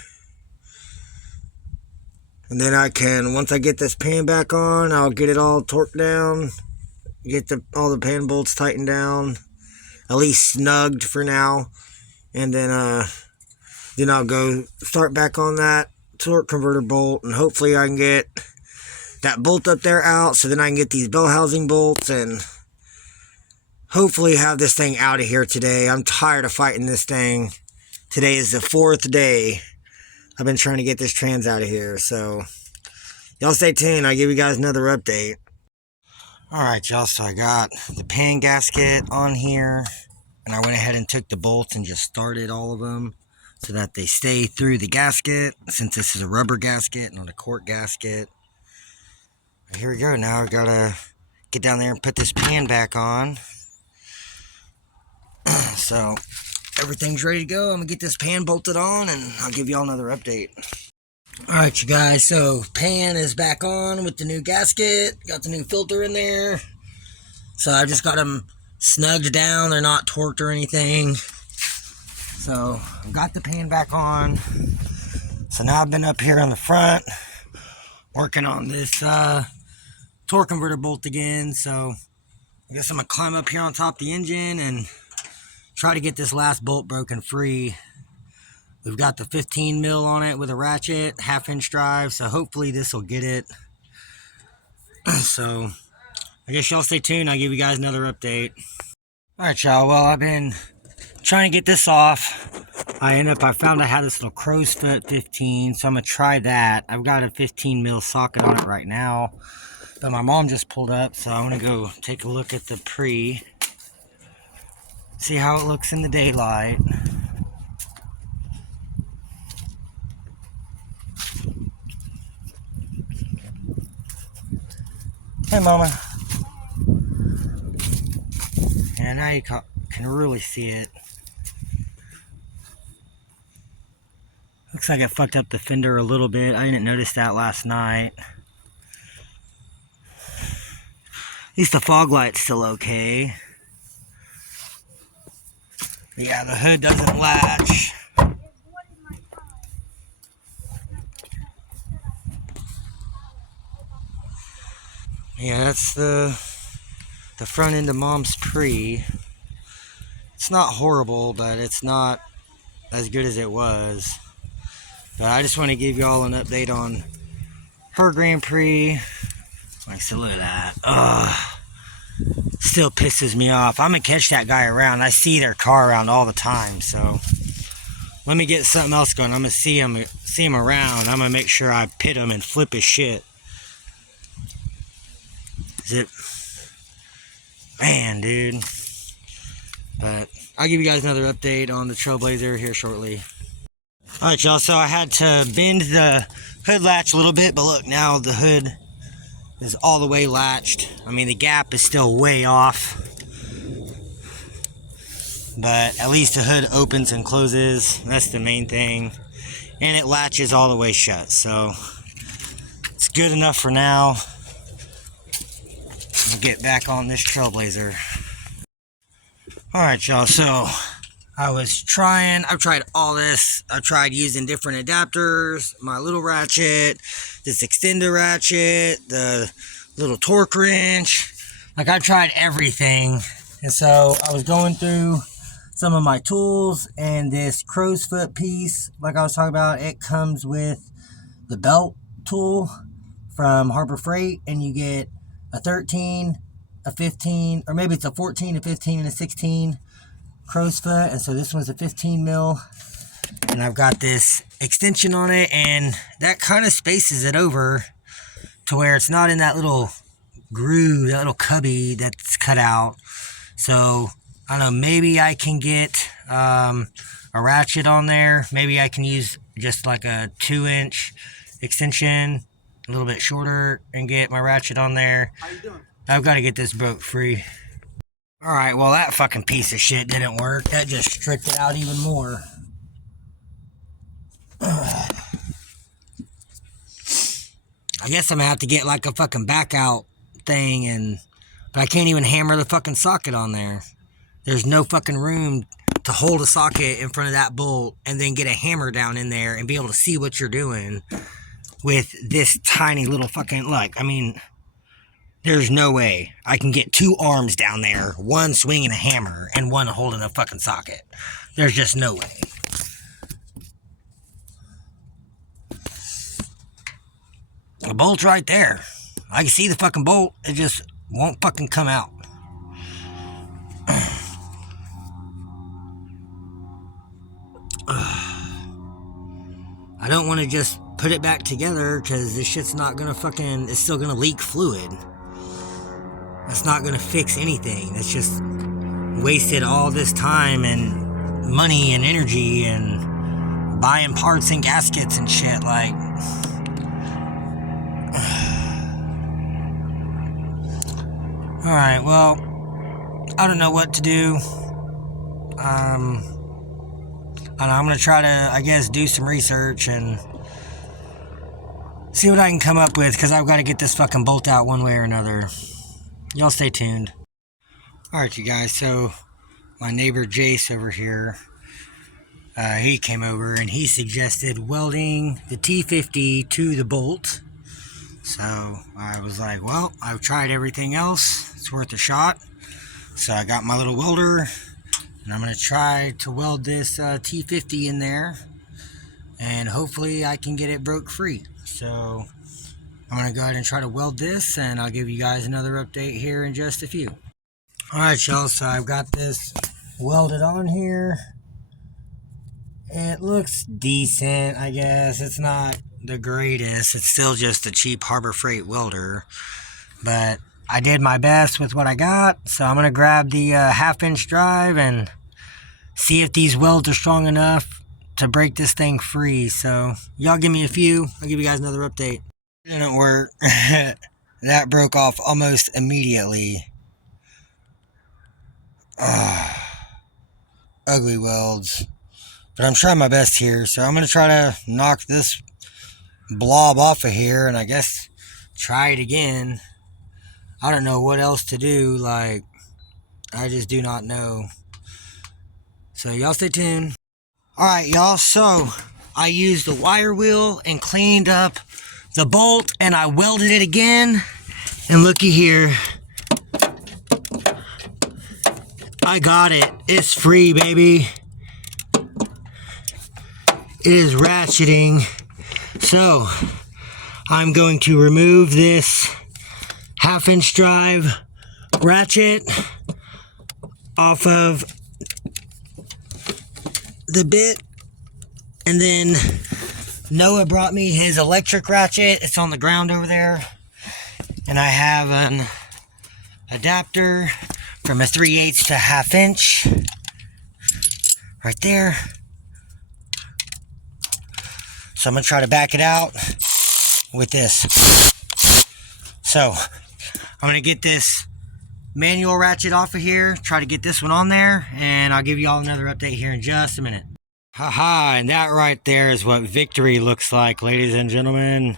And then I can, once I get this pan back on, I'll get it all torqued down. Get all the pan bolts tightened down, at least snugged for now, and then I'll go start back on that torque converter bolt, and hopefully I can get that bolt up there out, so then I can get these bell housing bolts and hopefully have this thing out of here today. I'm tired of fighting this thing. Today is the 4th day I've been trying to get this trans out of here, so y'all stay tuned. I'll give you guys another update. Alright, y'all, so I got the pan gasket on here, and I went ahead and took the bolts and just started all of them so that they stay through the gasket, since this is a rubber gasket, not a cork gasket. And here we go. Now I gotta get down there and put this pan back on. So everything's ready to go. I'm gonna get this pan bolted on, and I'll give y'all another update. Alright, you guys, so pan is back on with the new gasket. Got the new filter in there. So I just got them snugged down. They're not torqued or anything. So I've got the pan back on. So now I've been up here on the front working on this torque converter bolt again. So I guess I'm going to climb up here on top of the engine and try to get this last bolt broken free. We've got the 15 mil on it with a ratchet, 1/2-inch drive, so hopefully this will get it. So I guess y'all stay tuned. I'll give you guys another update. Alright, y'all, well, I've been trying to get this off. I found I had this little crow's foot 15, so I'm gonna try that. I've got a 15 mil socket on it right now, but my mom just pulled up, so I'm gonna go take a look at the pre, see how it looks in the daylight. Hey, Mama. And now you can really see it. Looks like it fucked up the fender a little bit. I didn't notice that last night. At least the fog light's still okay. But yeah, the hood doesn't latch. Yeah, that's the front end of Mom's Pre. It's not horrible, but it's not as good as it was. But I just want to give y'all an update on her Grand Prix. Like, so look at that. Still pisses me off. I'm gonna catch that guy around. I see their car around all the time, so let me get something else going. I'm gonna see him around. I'm gonna make sure I pit him and flip his shit. Man, dude. But I'll give you guys another update on the Trailblazer here shortly. Alright, y'all, so I had to bend the hood latch a little bit, but look, now the hood is all the way latched. I mean, the gap is still way off, but at least the hood opens and closes. That's the main thing. And it latches all the way shut, so it's good enough for now. We'll get back on this Trailblazer. Alright, y'all, so I've tried all this. I've tried using different adapters, my little ratchet, this extender ratchet, the little torque wrench. Like, I've tried everything. And so I was going through some of my tools, and this crow's foot piece, like I was talking about, it comes with the belt tool from Harbor Freight, and you get a 13, a 15, or maybe it's a 14, a 15, and a 16 crow's foot. And so this one's a 15 mil, and I've got this extension on it, and that kind of spaces it over to where it's not in that little groove, that little cubby that's cut out. So I don't know, maybe I can get a ratchet on there. Maybe I can use just like a 2-inch extension, a little bit shorter, and get my ratchet on there. How you doing? I've got to get this broke free. Alright, well, that fucking piece of shit didn't work. That just stripped it out even more. I guess I'm gonna have to get like a fucking back out thing, but I can't even hammer the fucking socket on there. There's no fucking room to hold a socket in front of that bolt and then get a hammer down in there and be able to see what you're doing with this tiny little fucking, like, I mean, there's no way I can get 2 arms down there, one swinging a hammer and one holding a fucking socket. There's just no way. The bolt's right there. I can see the fucking bolt. It just won't fucking come out. I don't want to just put it back together, because this shit's not gonna fucking, it's still gonna leak fluid. That's not gonna fix anything. It's just wasted all this time and money and energy and buying parts and gaskets and shit. Like, alright, well, I don't know what to do. I'm gonna try to, I guess, do some research and see what I can come up with, because I've got to get this fucking bolt out one way or another. Y'all stay tuned. Alright, you guys, so my neighbor Jace over here, he came over and he suggested welding the T50 to the bolt. So I was like, well, I've tried everything else. It's worth a shot. So I got my little welder, and I'm going to try to weld this T50 in there, and hopefully I can get it broke free. So I'm going to go ahead and try to weld this, and I'll give you guys another update here in just a few. Alright, y'all, so I've got this welded on here. It looks decent, I guess. It's not the greatest. It's still just a cheap Harbor Freight welder, but I did my best with what I got. So I'm going to grab the 1/2-inch drive and see if these welds are strong enough to break this thing free. So y'all give me a few. I'll give you guys another update. It didn't work. That broke off almost immediately. Ugly welds. But I'm trying my best here. So I'm going to try to knock this blob off of here, and I guess try it again. I don't know what else to do. Like, I just do not know. So y'all stay tuned. Alright, y'all, so I used the wire wheel and cleaned up the bolt, and I welded it again. And looky here. I got it. It's free, baby. It is ratcheting. So I'm going to remove this 1/2-inch drive ratchet off of the bit, and then Noah brought me his electric ratchet. It's on the ground over there, and I have an adapter from a 3/8 to 1/2 inch right there. So I'm gonna try to back it out with this. So I'm gonna get this manual ratchet off of here, try to get this one on there, and I'll give you all another update here in just a minute. Haha, and that right there is what victory looks like, ladies and gentlemen.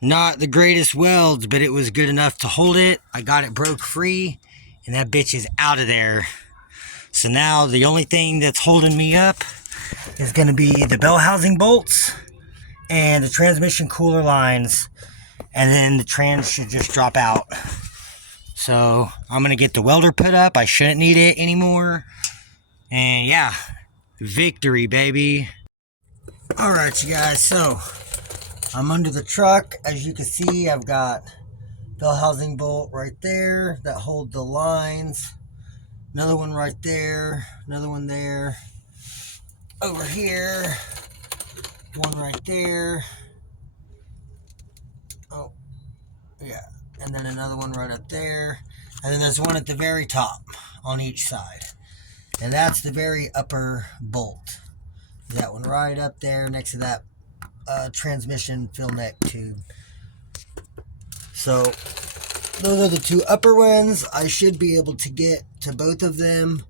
Not the greatest welds, but it was good enough to hold it. I got it broke free, and that bitch is out of there. So now the only thing that's holding me up is gonna be the bell housing bolts and the transmission cooler lines, and then the trans should just drop out. So I'm gonna get the welder put up. I shouldn't need it anymore. And yeah, victory, baby. All right, you guys, so I'm under the truck. As you can see, I've got bell housing bolt right there that hold the lines. Another one right there, another one there. Over here, one right there. Oh, yeah. And then another one right up there. And then there's one at the very top on each side. And that's the very upper bolt. That one right up there next to that transmission fill neck tube. So those are the two upper ones. I should be able to get to both of them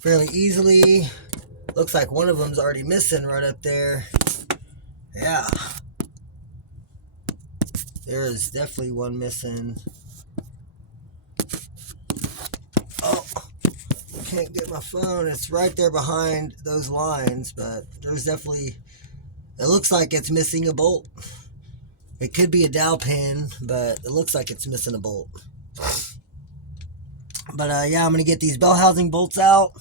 fairly easily. Looks like one of them's already missing right up there. Yeah. There is definitely one missing. Oh, can't get my phone. It's right there behind those lines, but there's definitely, it looks like it's missing a bolt. It could be a dowel pin, but it looks like it's missing a bolt. But yeah, I'm going to get these bell housing bolts out.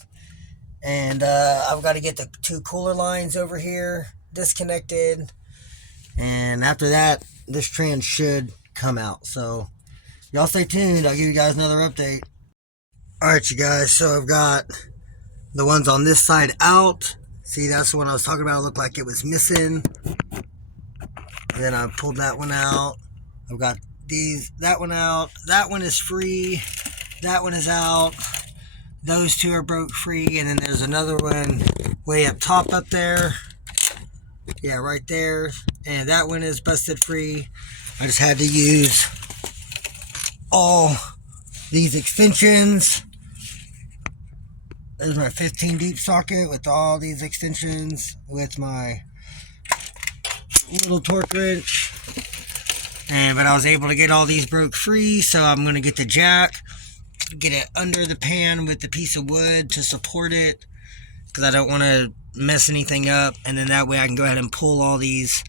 And I've got to get the two cooler lines over here disconnected. And after that, this trans should come out. So y'all stay tuned. I'll give you guys another update. Alright, you guys, so I've got the ones on this side out. See, that's the one I was talking about. It looked like it was missing. And then I pulled that one out. I've got that one out. That one is free. That one is out. Those two are broke free. And then there's another one way up top up there. Yeah, right there. And that one is busted free. I just had to use all these extensions. There's my 15 deep socket with all these extensions with my little torque wrench. But I was able to get all these broke free, so I'm going to get the jack, get it under the pan with the piece of wood to support it, because I don't want to mess anything up, and then that way I can go ahead and pull all these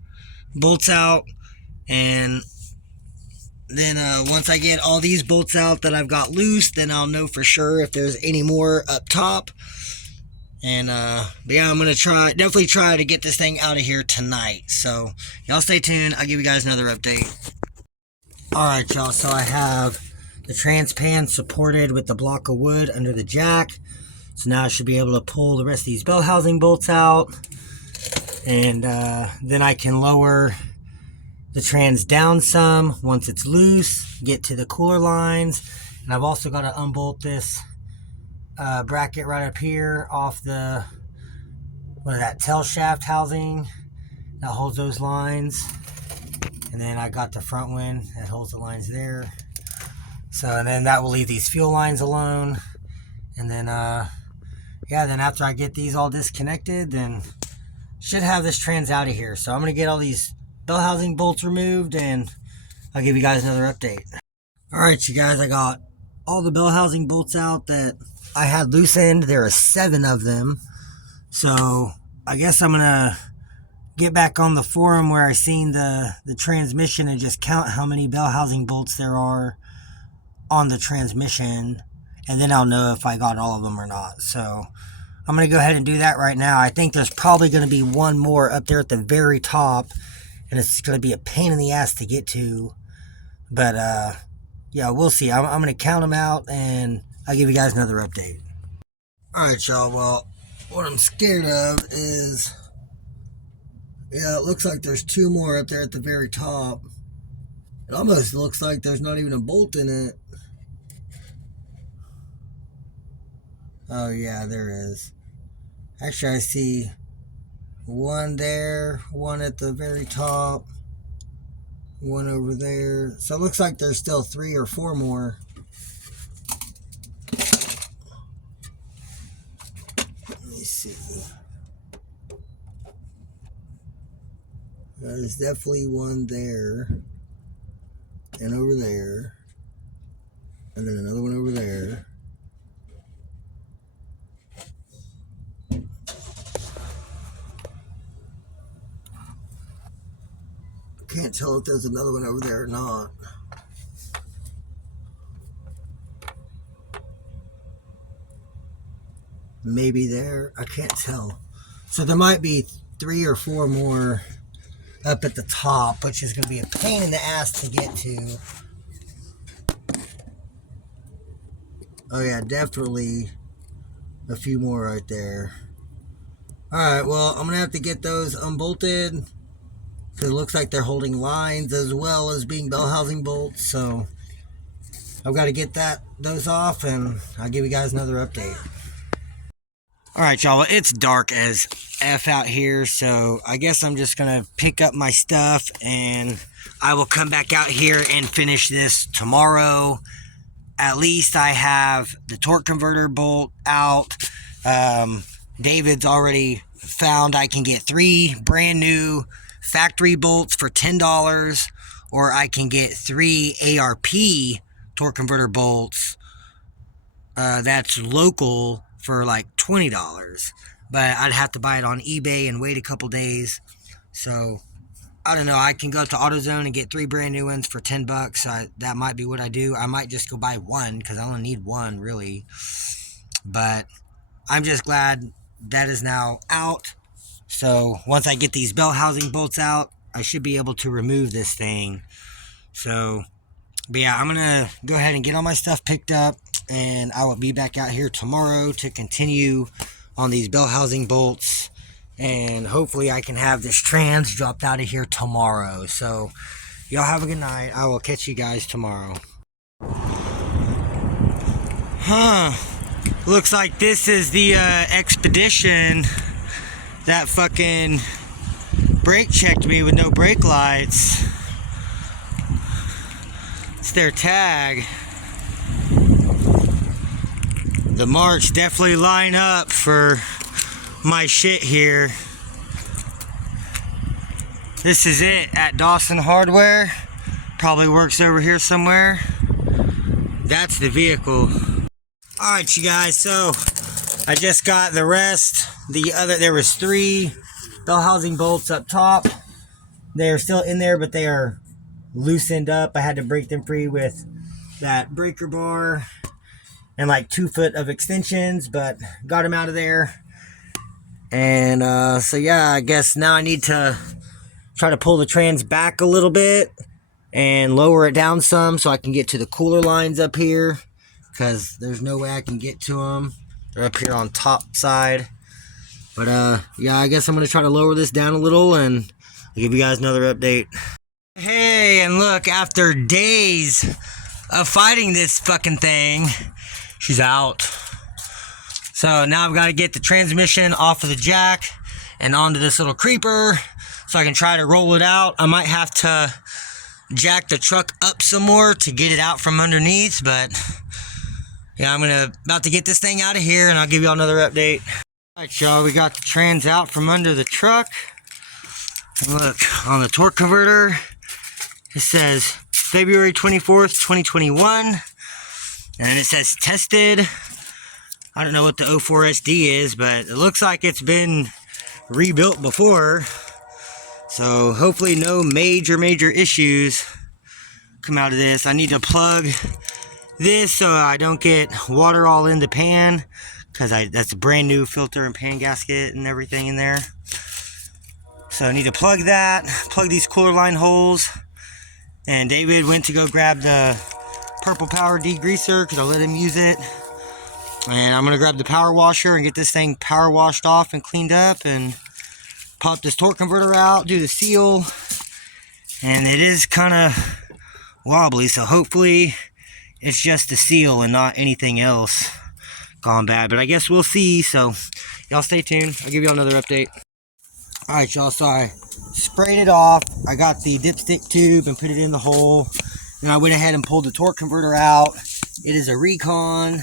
bolts out. And then once I get all these bolts out that I've got loose, then I'll know for sure if there's any more up top. And but yeah, I'm gonna definitely try to get this thing out of here tonight. So y'all stay tuned. I'll give you guys another update. Alright, y'all, so I have the trans pan supported with the block of wood under the jack. So now I should be able to pull the rest of these bell housing bolts out. And then I can lower the trans down some once it's loose, get to the cooler lines. And I've also got to unbolt this bracket right up here off the, that tail shaft housing that holds those lines. And then I got the front one that holds the lines there. So, and then that will leave these fuel lines alone. And then yeah, then after I get these all disconnected, then should have this trans out of here. So I'm going to get all these bell housing bolts removed, and I'll give you guys another update. All right, you guys, I got all the bell housing bolts out that I had loosened. There are 7 of them. So I guess I'm going to get back on the forum where I seen the transmission and just count how many bell housing bolts there are on the transmission, and then I'll know if I got all of them or not. So I'm going to go ahead and do that right now. I think there's probably going to be one more up there at the very top, and it's going to be a pain in the ass to get to. But, yeah, we'll see. I'm going to count them out, and I'll give you guys another update. All right, y'all. Well, what I'm scared of is, yeah, it looks like there's 2 more up there at the very top. It almost looks like there's not even a bolt in it. Oh, yeah, there is. Actually, I see one there, one at the very top, one over there. So it looks like there's still 3 or 4 more. Let me see. There's definitely one there, and over there, and then another one over there. Can't tell if there's another one over there or not. Maybe there. I can't tell. So there might be 3 or 4 more up at the top, which is going to be a pain in the ass to get to. Oh yeah, definitely a few more right there. Alright, well, I'm going to have to get those unbolted, because it looks like they're holding lines as well as being bell housing bolts. So I've got to get those off, and I'll give you guys another update. Alright, y'all, well, it's dark as F out here, so I guess I'm just going to pick up my stuff, and I will come back out here and finish this tomorrow. At least I have the torque converter bolt out. David's already found I can get 3 brand new factory bolts for $10, or I can get 3 ARP torque converter bolts that's local for like $20, but I'd have to buy it on eBay and wait a couple days. So I don't know, I can go up to AutoZone and get 3 brand new ones for $10. So that might be what I do. I might just go buy one, because I only need one really. But I'm just glad that is now out. So once I get these bell housing bolts out, I should be able to remove this thing. So, but yeah, I'm gonna go ahead and get all my stuff picked up, and I will be back out here tomorrow to continue on these bell housing bolts, and hopefully I can have this trans dropped out of here tomorrow. So y'all have a good night. I will catch you guys tomorrow. Looks like this is the Expedition that fucking brake checked me with no brake lights. It's their tag. The marks definitely line up for my shit here. This is it at Dawson Hardware. Probably works over here somewhere. That's the vehicle. Alright, you guys, so I just got the rest. There was 3 bell housing bolts up top. They're still in there, but they are loosened up. I had to break them free with that breaker bar and like 2 foot of extensions, but got them out of there. And so yeah, I guess now I need to try to pull the trans back a little bit and lower it down some so I can get to the cooler lines up here, because there's no way I can get to them. They're up here on top side. But yeah, I guess I'm gonna try to lower this down a little, and I'll give you guys another update. Hey, and look, after days of fighting this fucking thing, she's out. So now I've got to get the transmission off of the jack and onto this little creeper so I can try to roll it out. I might have to jack the truck up some more to get it out from underneath, but Yeah, I'm about to get this thing out of here, and I'll give y'all another update. Alright, y'all, we got the trans out from under the truck. And look, on the torque converter, it says February 24th, 2021. And then it says tested. I don't know what the 04SD is, but it looks like it's been rebuilt before. So hopefully no major issues come out of this. I need to plug this so I don't get water all in the pan, because that's a brand new filter and pan gasket and everything in there. So I need to plug that, plug these cooler line holes. And David went to go grab the Purple Power degreaser because I let him use it. And I'm gonna grab the power washer and get this thing power washed off and cleaned up, and pop this torque converter out, do the seal. And it is kind of wobbly, so hopefully it's just the seal and not anything else gone bad, but I guess we'll see. So y'all stay tuned, I'll give y'all another update. Alright, y'all, so I sprayed it off. I got the dipstick tube and put it in the hole. Then I went ahead and pulled the torque converter out. It is a Recon.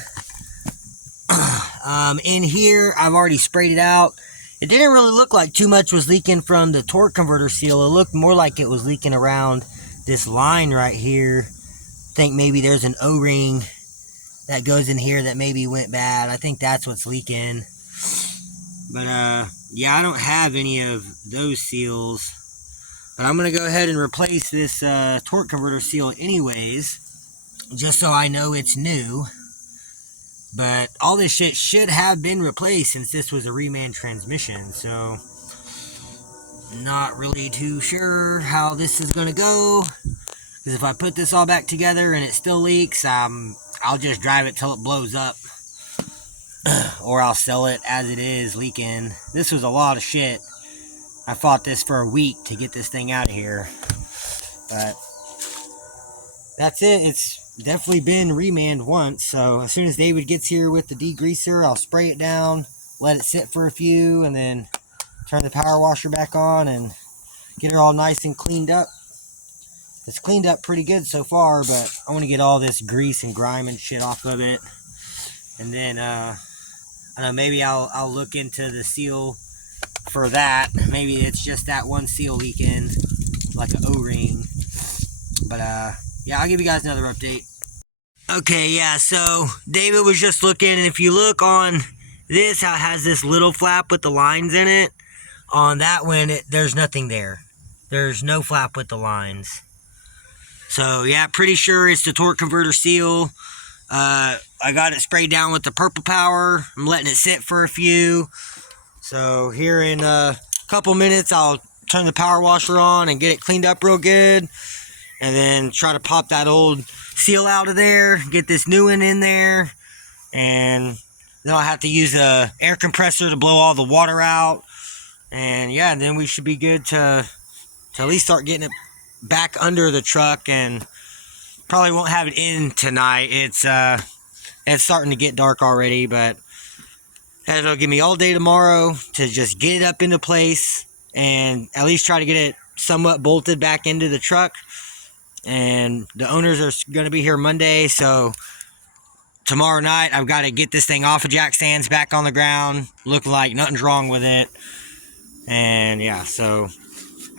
In here, I've already sprayed it out. It didn't really look like too much was leaking from the torque converter seal. It looked more like it was leaking around this line right here. I think maybe there's an O-ring that goes in here that maybe went bad. I think that's what's leaking. But yeah, I don't have any of those seals. But I'm gonna go ahead and replace this torque converter seal anyways, just so I know it's new. But all this shit should have been replaced since this was a reman transmission, so not really too sure how this is gonna go. Because if I put this all back together and it still leaks, I'll just drive it till it blows up. Or I'll sell it as it is leaking. This was a lot of shit. I fought this for a week to get this thing out of here. But that's it. It's definitely been remanned once. So as soon as David gets here with the degreaser, I'll spray it down, let it sit for a few, and then turn the power washer back on and get her all nice and cleaned up. It's cleaned up pretty good so far, but I want to get all this grease and grime and shit off of it. And then I don't know, maybe I'll look into the seal for that. Maybe it's just that one seal leaking, like an O-ring. But yeah, I'll give you guys another update. Okay, yeah, so David was just looking, and if you look on this, how it has this little flap with the lines in it, on that one, there's nothing there. There's no flap with the lines. So yeah, pretty sure it's the torque converter seal. I got it sprayed down with the Purple Power. I'm letting it sit for a few. So here in a couple minutes, I'll turn the power washer on and get it cleaned up real good. And then try to pop that old seal out of there. Get this new one in there. And then I'll have to use a air compressor to blow all the water out. And yeah, then we should be good to at least start getting it back under the truck. And probably won't have it in tonight. It's starting to get dark already, but it'll give me all day tomorrow to just get it up into place and at least try to get it somewhat bolted back into the truck. And the owners are going to be here Monday, so tomorrow night I've got to get this thing off of jack stands, back on the ground, look like nothing's wrong with it. And yeah, so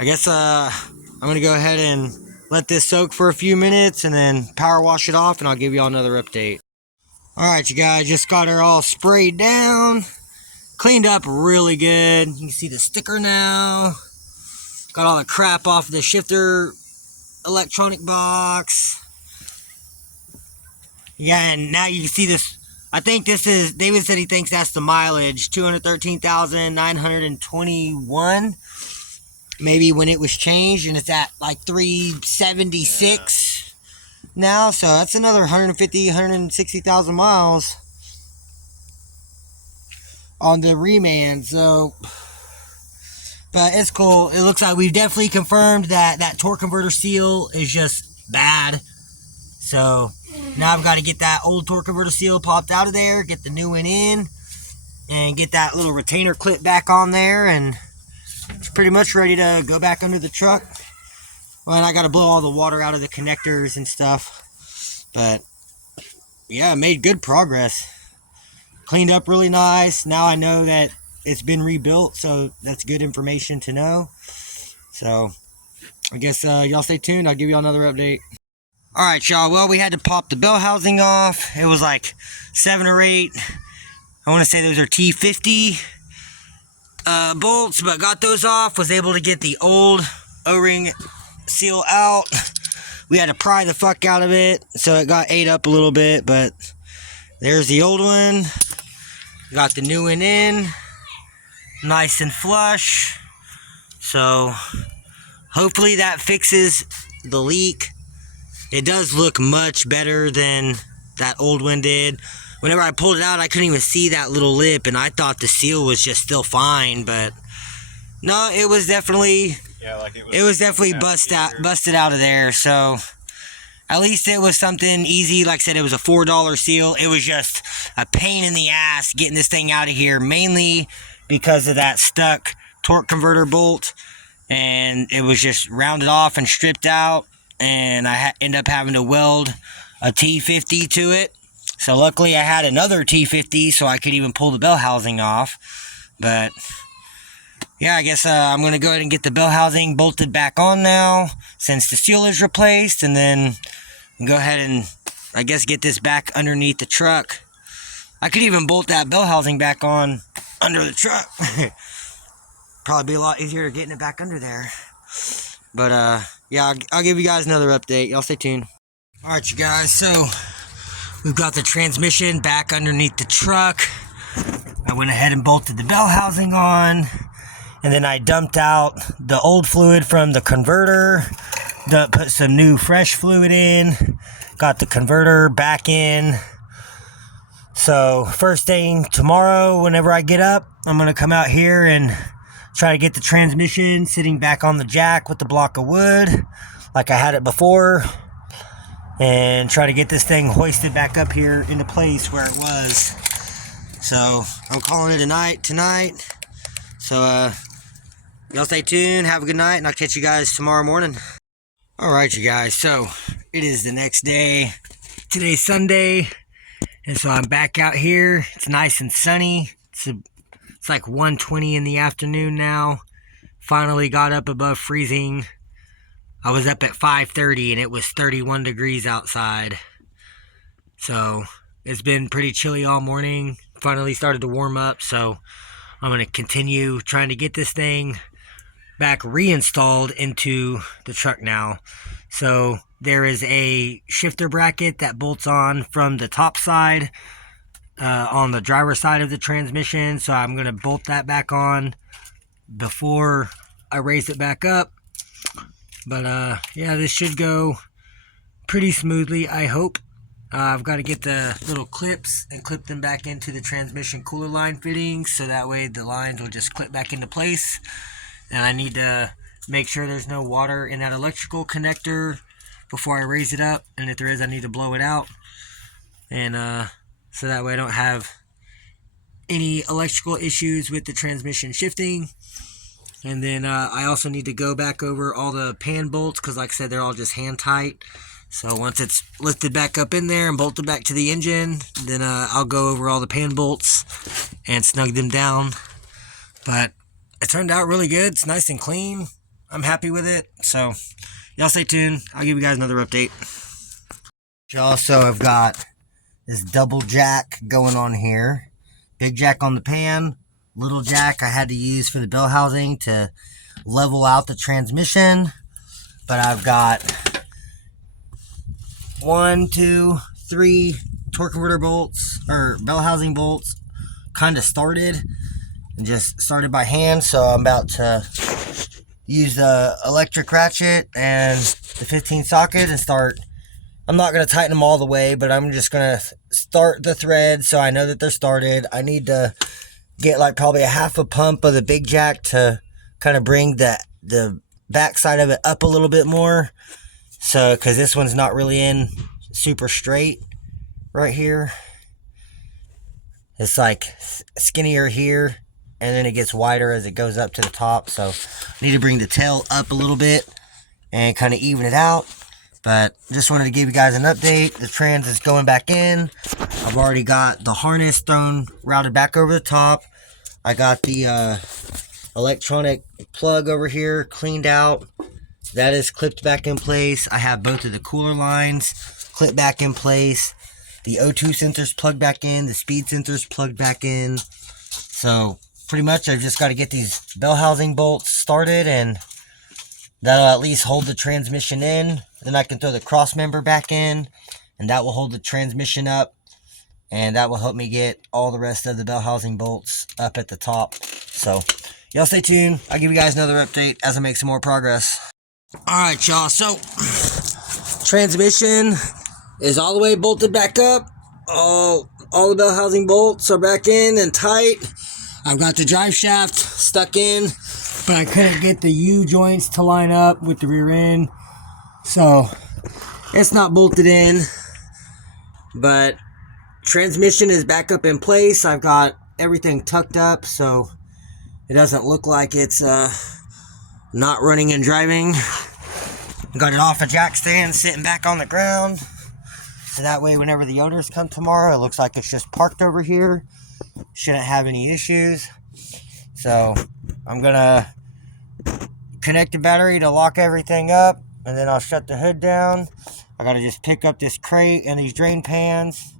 I guess I'm going to go ahead and let this soak for a few minutes and then power wash it off, and I'll give you all another update. Alright, you guys, just got her all sprayed down, cleaned up really good. You can see the sticker now. Got all the crap off the shifter electronic box. Yeah, and now you can see this. I think this is, David said he thinks that's the mileage, 213,921. Maybe when it was changed, and it's at like 376 now, so that's another 160,000 miles on the reman. So, but it's cool. It looks like we've definitely confirmed that that torque converter seal is just bad. So now I've got to get that old torque converter seal popped out of there, get the new one in, and get that little retainer clip back on there, and it's pretty much ready to go back under the truck. Well, and I got to blow all the water out of the connectors and stuff. But yeah, made good progress. Cleaned up really nice. Now I know that it's been rebuilt, so that's good information to know. So I guess y'all stay tuned. I'll give you another update. All right, y'all. Well, we had to pop the bell housing off. It was like 7 or 8. I want to say those are T50 bolts, but got those off. Was able to get the old O-ring seal out. We had to pry the fuck out of it, so it got ate up a little bit, but there's the old one. Got the new one in. Nice and flush. So hopefully that fixes the leak. It does look much better than that old one did. Whenever I pulled it out, I couldn't even see that little lip, and I thought the seal was just still fine, but no, it was definitely, it was definitely busted out of there. So at least it was something easy. Like I said, it was a $4 seal. It was just a pain in the ass getting this thing out of here, mainly because of that stuck torque converter bolt, and it was just rounded off and stripped out, and I ended up having to weld a T50 to it. So luckily I had another T50 so I could even pull the bell housing off. But yeah, I guess I'm going to go ahead and get the bell housing bolted back on now since the seal is replaced, and then go ahead and I guess get this back underneath the truck. I could even bolt that bell housing back on under the truck. Probably be a lot easier getting it back under there. But yeah, I'll give you guys another update. Y'all stay tuned. Alright, you guys, so we've got the transmission back underneath the truck. I went ahead and bolted the bell housing on, and then I dumped out the old fluid from the converter, put some new fresh fluid in, got the converter back in. So first thing tomorrow, whenever I get up, I'm going to come out here and try to get the transmission sitting back on the jack with the block of wood like I had it before, and try to get this thing hoisted back up here into place where it was. So I'm calling it a night tonight. So y'all stay tuned, have a good night, and I'll catch you guys tomorrow morning. Alright, you guys, so it is the next day. Today's Sunday, and so I'm back out here. It's nice and sunny. It's like 1:20 in the afternoon now. Finally got up above freezing. I was up at 5:30 and it was 31 degrees outside. So it's been pretty chilly all morning. Finally started to warm up, so I'm going to continue trying to get this thing back reinstalled into the truck now. So there is a shifter bracket that bolts on from the top side on the driver's side of the transmission, so I'm going to bolt that back on before I raise it back up. But yeah, this should go pretty smoothly, I hope. I've got to get the little clips and clip them back into the transmission cooler line fittings, so that way the lines will just clip back into place. And I need to make sure there's no water in that electrical connector before I raise it up, and if there is, I need to blow it out. And so that way I don't have any electrical issues with the transmission shifting. And then I also need to go back over all the pan bolts, because like I said, they're all just hand tight. So once it's lifted back up in there and bolted back to the engine, then I'll go over all the pan bolts and snug them down. But it turned out really good. It's nice and clean. I'm happy with it. So y'all stay tuned. I'll give you guys another update. Also, I've got this double jack going on here. Big jack on the pan, little jack I had to use for the bell housing to level out the transmission. But I've got 1, 2, 3 torque converter bolts, or bell housing bolts, kind of started, and just started by hand. So I'm about to use the electric ratchet and the 15 socket and start. I'm not going to tighten them all the way, but I'm just going to start the thread so I know that they're started. I need to get like probably a half a pump of the big jack to kind of bring the back side of it up a little bit more. So, because this one's not really in super straight right here. It's like skinnier here, and then it gets wider as it goes up to the top. So I need to bring the tail up a little bit and kind of even it out. But just wanted to give you guys an update. The trans is going back in. I've already got the harness routed back over the top. I got the electronic plug over here cleaned out. That is clipped back in place. I have both of the cooler lines clipped back in place. The O2 sensors plugged back in. The speed sensors plugged back in. So pretty much I've just got to get these bell housing bolts started, and that'll at least hold the transmission in. Then I can throw the cross member back in, and that will hold the transmission up. And that will help me get all the rest of the bell housing bolts up at the top. So y'all stay tuned. I'll give you guys another update as I make some more progress. Alright, y'all, so transmission is all the way bolted back up. All the bell housing bolts are back in and tight. I've got the drive shaft stuck in, but I couldn't get the U joints to line up with the rear end, so it's not bolted in. But transmission is back up in place. I've got everything tucked up so it doesn't look like it's not running and driving. Got it off a jack stand sitting back on the ground, so that way whenever the owners come tomorrow, it looks like it's just parked over here. Shouldn't have any issues. So I'm gonna connect the battery to lock everything up, and then I'll shut the hood down. I gotta just pick up this crate and these drain pans,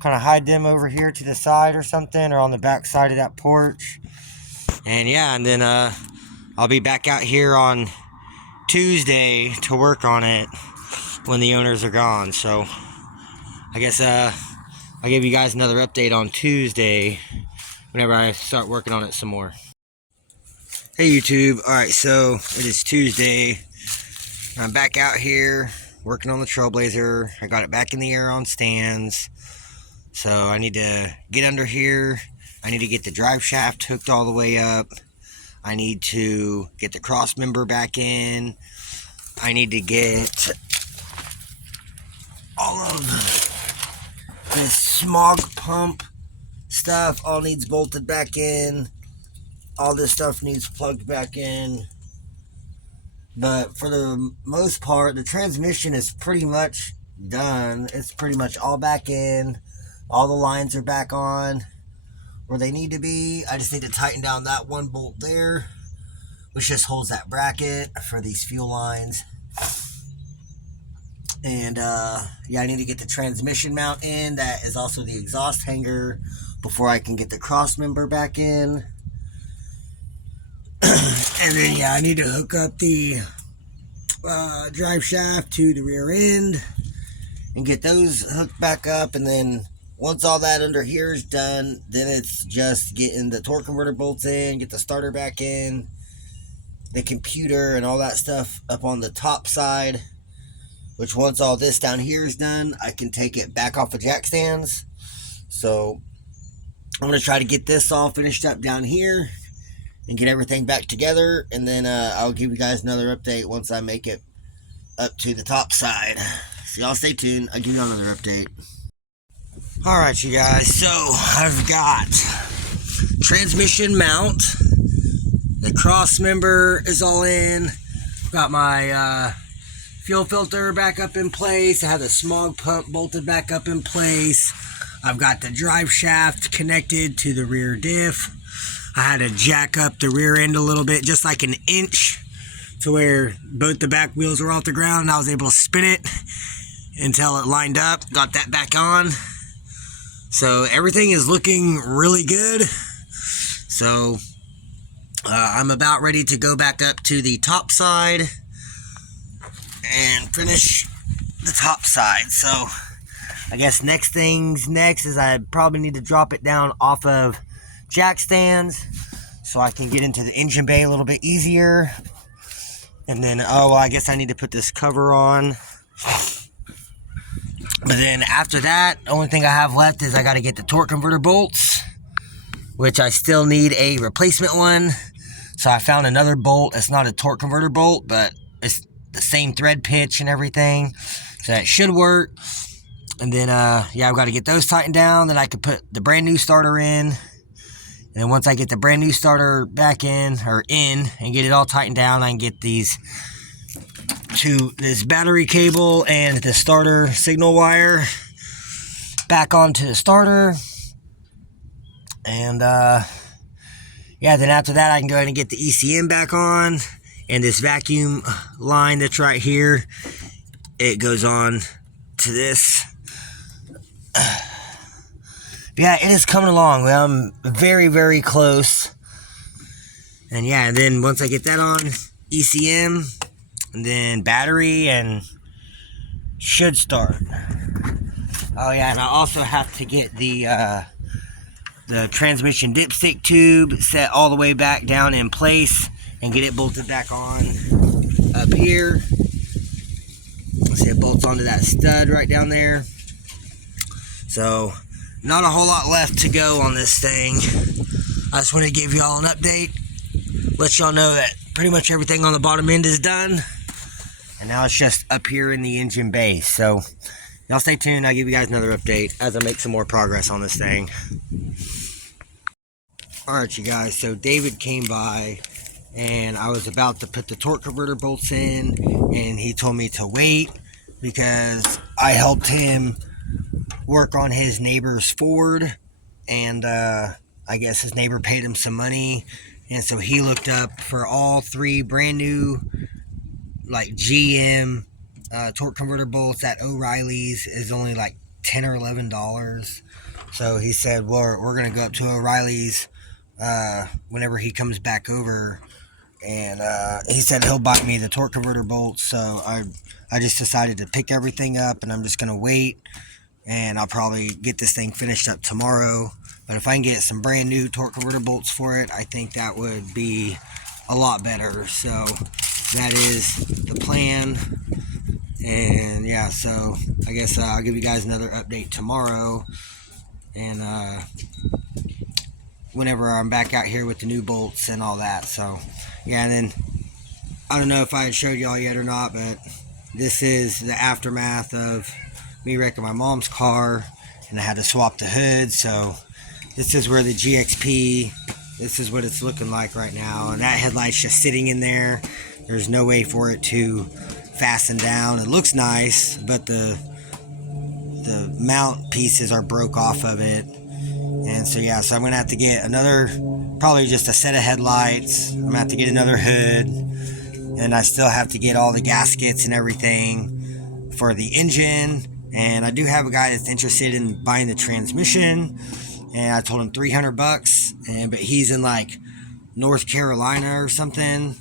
kind of hide them over here to the side or something, or on the back side of that porch. And yeah, and then I'll be back out here on Tuesday to work on it when the owners are gone. So I guess I'll give you guys another update on Tuesday whenever I start working on it some more. Hey YouTube, alright, so it is Tuesday. I'm back out here working on the Trailblazer. I got it back in the air on stands. So I need to get under here. I need to get the drive shaft hooked all the way up. I need to get the cross member back in. I need to get all of this smog pump stuff all needs bolted back in. All this stuff needs plugged back in. But for the most part, the transmission is pretty much done. It's pretty much all back in. All the lines are back on where they need to be. I just need to tighten down that one bolt there, which just holds that bracket for these fuel lines. And yeah, I need to get the transmission mount in. That is also the exhaust hanger before I can get the cross member back in. And then yeah, I need to hook up the drive shaft to the rear end and get those hooked back up. And then once all that under here is done, then it's just getting the torque converter bolts in, get the starter back in, the computer and all that stuff up on the top side, which once all this down here is done, I can take it back off of jack stands. So I'm going to try to get this all finished up down here and get everything back together, and then I'll give you guys another update once I make it up to the top side. So y'all stay tuned. I'll give you another update. Alright, you guys, so I've got transmission mount, the cross member is all in, got my fuel filter back up in place, I have the smog pump bolted back up in place, I've got the drive shaft connected to the rear diff. I had to jack up the rear end a little bit, just like an inch, to where both the back wheels were off the ground, and I was able to spin it until it lined up, got that back on. So everything is looking really good. So I'm about ready to go back up to the top side and finish the top side. So I guess next is I probably need to drop it down off of jack stands so I can get into the engine bay a little bit easier. And then, I guess I need to put this cover on. But then after that, the only thing I have left is I got to get the torque converter bolts, which I still need a replacement one. So I found another bolt. It's not a torque converter bolt, but it's the same thread pitch and everything. So that should work. And then, yeah, I've got to get those tightened down. Then I can put the brand new starter in. And then once I get the brand new starter back in, and get it all tightened down, I can get these to this battery cable and the starter signal wire back onto the starter. And yeah, then after that I can go ahead and get the ECM back on, and this vacuum line that's right here, it goes on to this. Yeah, it is coming along. Well, I'm very, very close. And yeah, and then once I get that on, ECM, and then battery, and should start. Oh yeah, and I also have to get the transmission dipstick tube set all the way back down in place and get it bolted back on up here. See, it bolts onto that stud right down there. So, not a whole lot left to go on this thing. I just want to give y'all an update, let y'all know that pretty much everything on the bottom end is done, and now it's just up here in the engine bay. So y'all stay tuned. I'll give you guys another update as I make some more progress on this thing. Alright you guys, so David came by and I was about to put the torque converter bolts in, and he told me to wait because I helped him work on his neighbor's Ford, and I guess his neighbor paid him some money, and so he looked up for all 3 brand new like GM torque converter bolts at O'Reilly's is only like $10 or $11. So he said, well, we're gonna go up to O'Reilly's whenever he comes back over, and he said he'll buy me the torque converter bolts. So I just decided to pick everything up, and I'm just gonna wait, and I'll probably get this thing finished up tomorrow. But if I can get some brand new torque converter bolts for it, I think that would be a lot better. So that is the plan. And yeah, so I guess I'll give you guys another update tomorrow, and whenever I'm back out here with the new bolts and all that. So yeah, and then I don't know if I had showed y'all yet or not, but this is the aftermath of me wrecking my mom's car, and I had to swap the hood. So this is where the GXP, this is what it's looking like right now, and that headlight's just sitting in there. There's no way for it to fasten down. It looks nice, but the mount pieces are broke off of it. And so yeah, so I'm gonna have to get another, probably just a set of headlights. I'm gonna have to get another hood, and I still have to get all the gaskets and everything for the engine. And I do have a guy that's interested in buying the transmission, and I told him $300, but he's in like North Carolina or something,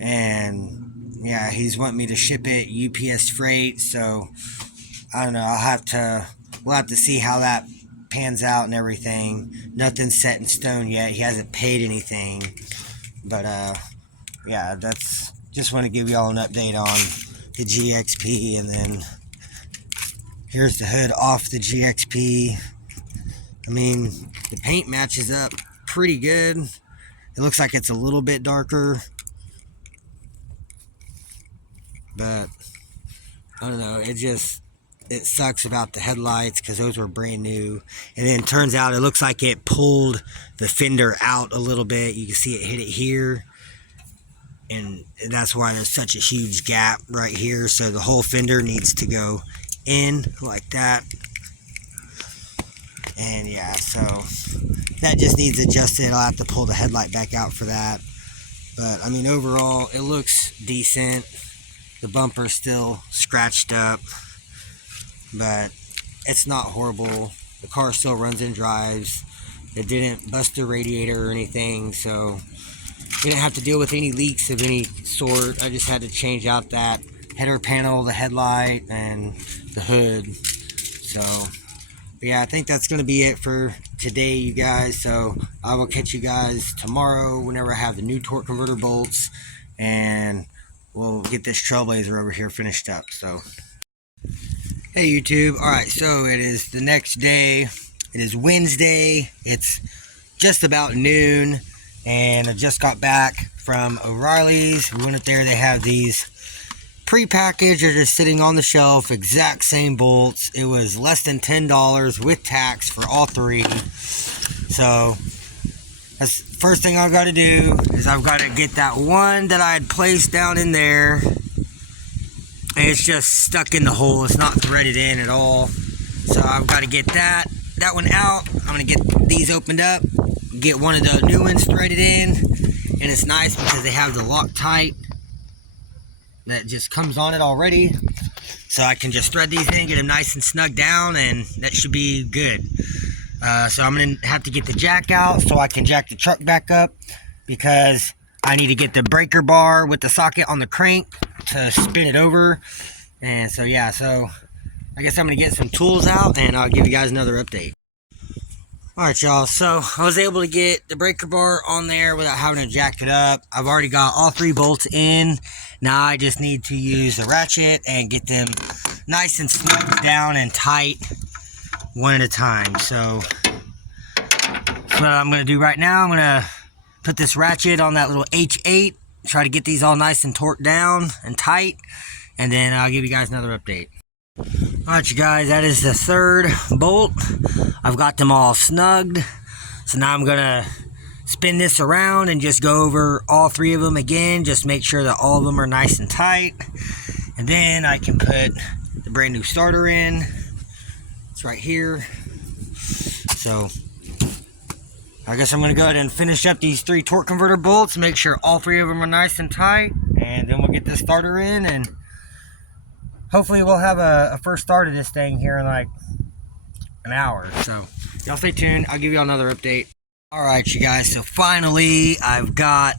and yeah, he's wanting me to ship it UPS freight. So I don't know, we'll have to see how that pans out and everything. Nothing's set in stone yet. He hasn't paid anything, but yeah, that's just want to give y'all an update on the GXP. And then here's the hood off the GXP. I mean, the paint matches up pretty good. It looks like it's a little bit darker, but I don't know, it sucks about the headlights because those were brand new. And then it turns out it looks like it pulled the fender out a little bit. You can see it hit it here, and that's why there's such a huge gap right here. So the whole fender needs to go in like that. And yeah, so that just needs adjusted. I'll have to pull the headlight back out for that. But I mean, overall it looks decent. The bumper's still scratched up, but it's not horrible. The car still runs and drives. It didn't bust the radiator or anything, so we didn't have to deal with any leaks of any sort. I just had to change out that header panel, the headlight, and the hood. So but yeah, I think that's going to be it for today, you guys. So I will catch you guys tomorrow whenever I have the new torque converter bolts, and we'll get this Trailblazer over here finished up. So hey YouTube, alright, so it is the next day. It is Wednesday. It's just about noon, and I just got back from O'Reilly's. We went up there. They have these pre-packaged, they're just sitting on the shelf, exact same bolts. It was less than $10 with tax for all 3. So that's the first thing I've got to do, is I've got to get that one that I had placed down in there and it's just stuck in the hole. It's not threaded in at all. So I've got to get that one out. I'm going to get these opened up, get one of the new ones threaded in, and it's nice because they have the Loctite that just comes on it already. So I can just thread these in, get them nice and snug down, and that should be good. So I'm going to have to get the jack out so I can jack the truck back up, because I need to get the breaker bar with the socket on the crank to spin it over. And so yeah, so I guess I'm going to get some tools out and I'll give you guys another update. Alright y'all, so I was able to get the breaker bar on there without having to jack it up. I've already got all 3 bolts in. Now I just need to use the ratchet and get them nice and snug down and tight one at a time. So what I'm going to do right now, I'm going to put this ratchet on that little H8, try to get these all nice and torqued down and tight, and then I'll give you guys another update. Alright you guys, that is the 3rd bolt. I've got them all snugged. So now I'm gonna spin this around and just go over all 3 of them again, just make sure that all of them are nice and tight. And then I can put the brand new starter in. It's right here. So I guess I'm gonna go ahead and finish up these 3 torque converter bolts, make sure all 3 of them are nice and tight, and then we'll get this starter in, and hopefully we'll have a first start of this thing here in like an hour. So y'all stay tuned, I'll give you another update. Alright you guys, so finally I've got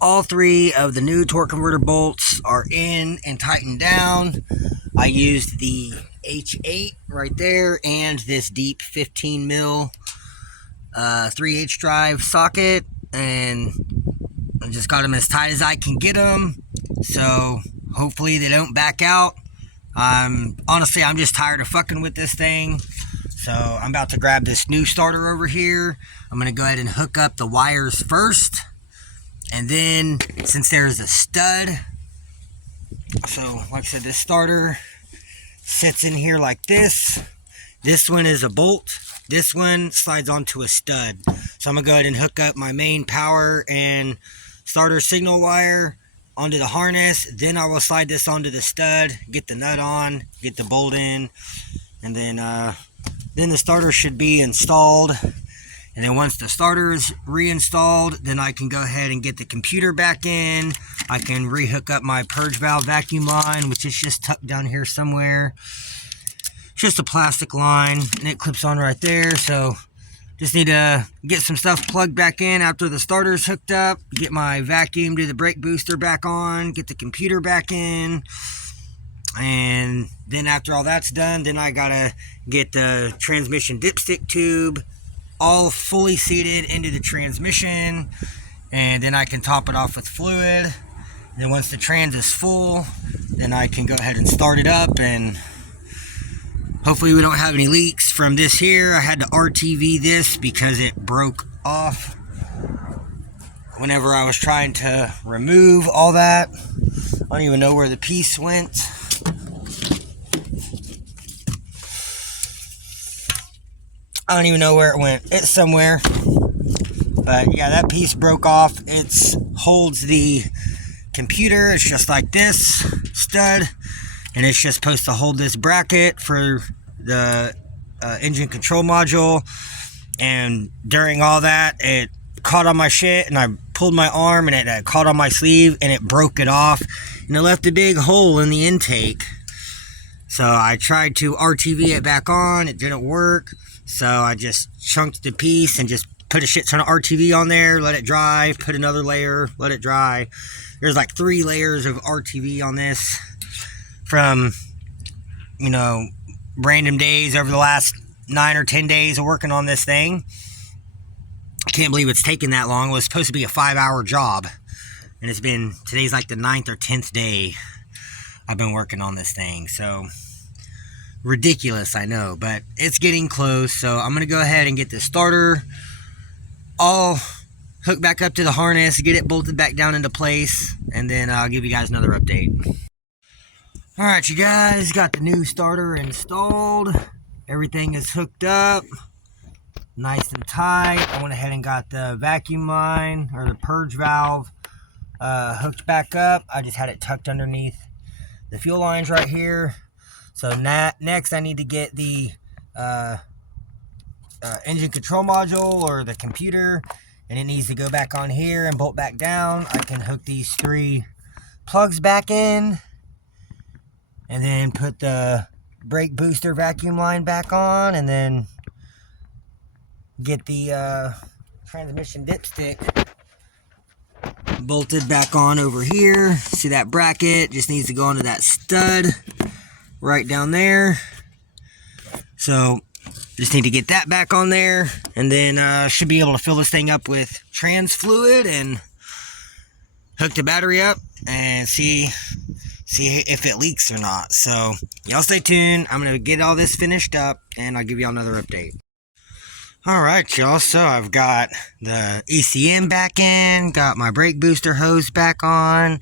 all 3 of the new torque converter bolts are in and tightened down. I used the H8 right there and this deep 15 mil 3H drive socket, and I just got them as tight as I can get them, so hopefully they don't back out. Honestly, I'm just tired of fucking with this thing, so I'm about to grab this new starter over here. I'm going to go ahead and hook up the wires first, and then since there's a stud, so like I said, this starter sits in here like this. This one is a bolt. This one slides onto a stud. So I'm going to go ahead and hook up my main power and starter signal wire onto the harness. Then I will slide this onto the stud, get the nut on, get the bolt in, and then the starter should be installed. And then once the starter is reinstalled, then I can go ahead and get the computer back in. I can rehook up my purge valve vacuum line, which is just tucked down here somewhere. It's just a plastic line, and it clips on right there. So just need to get some stuff plugged back in after the starter's hooked up, get my vacuum to the brake booster back on, get the computer back in, and then after all that's done, then I gotta get the transmission dipstick tube all fully seated into the transmission, and then I can top it off with fluid. And then once the trans is full, then I can go ahead and start it up, and hopefully we don't have any leaks from this here. I had to RTV this because it broke off whenever I was trying to remove all that. I don't even know where the piece went. I don't even know where it went. It's somewhere. But yeah, that piece broke off. It holds the computer. It's just like this stud. And it's just supposed to hold this bracket for the engine control module. And during all that, it caught on my shit, and I pulled my arm, and it caught on my sleeve, and it broke it off, and it left a big hole in the intake. So I tried to RTV it back on. It didn't work. So I just chunked the piece and just put a shit ton of RTV on there, let it dry, put another layer, let it dry. There's like 3 layers of RTV on this from, you know, random days over the last 9 or 10 days of working on this thing. I can't believe it's taken that long. It was supposed to be a 5-hour job, and it's been, today's like the 9th or 10th day I've been working on this thing. So ridiculous, I know, but it's getting close. So I'm gonna go ahead and get the starter all hooked back up to the harness, get it bolted back down into place, and then I'll give you guys another update. Alright you guys, got the new starter installed. Everything is hooked up nice and tight. I went ahead and got the vacuum line, or the purge valve, hooked back up. I just had it tucked underneath The fuel line's right here. So next I need to get the engine control module or the computer, and it needs to go back on here and bolt back down. I can hook these 3 plugs back in and then put the brake booster vacuum line back on, and then get the transmission dipstick bolted back on over here. See that bracket just needs to go onto that stud right down there. So just need to get that back on there, and then should be able to fill this thing up with trans fluid and hook the battery up and see if it leaks or not. So y'all stay tuned. I'm gonna get all this finished up and I'll give y'all another update. Alright y'all, so I've got the ECM back in, got my brake booster hose back on,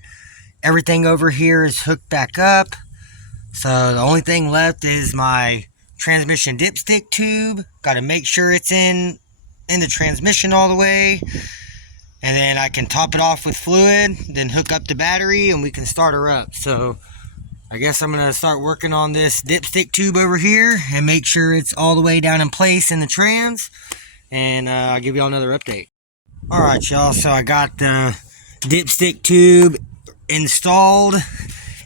everything over here is hooked back up. So the only thing left is my transmission dipstick tube. Got to make sure it's in the transmission all the way, and then I can top it off with fluid, then hook up the battery and we can start her up. So I guess I'm gonna start working on this dipstick tube over here and make sure it's all the way down in place in the trans, and I'll give y'all another update. Alright y'all, so I got the dipstick tube installed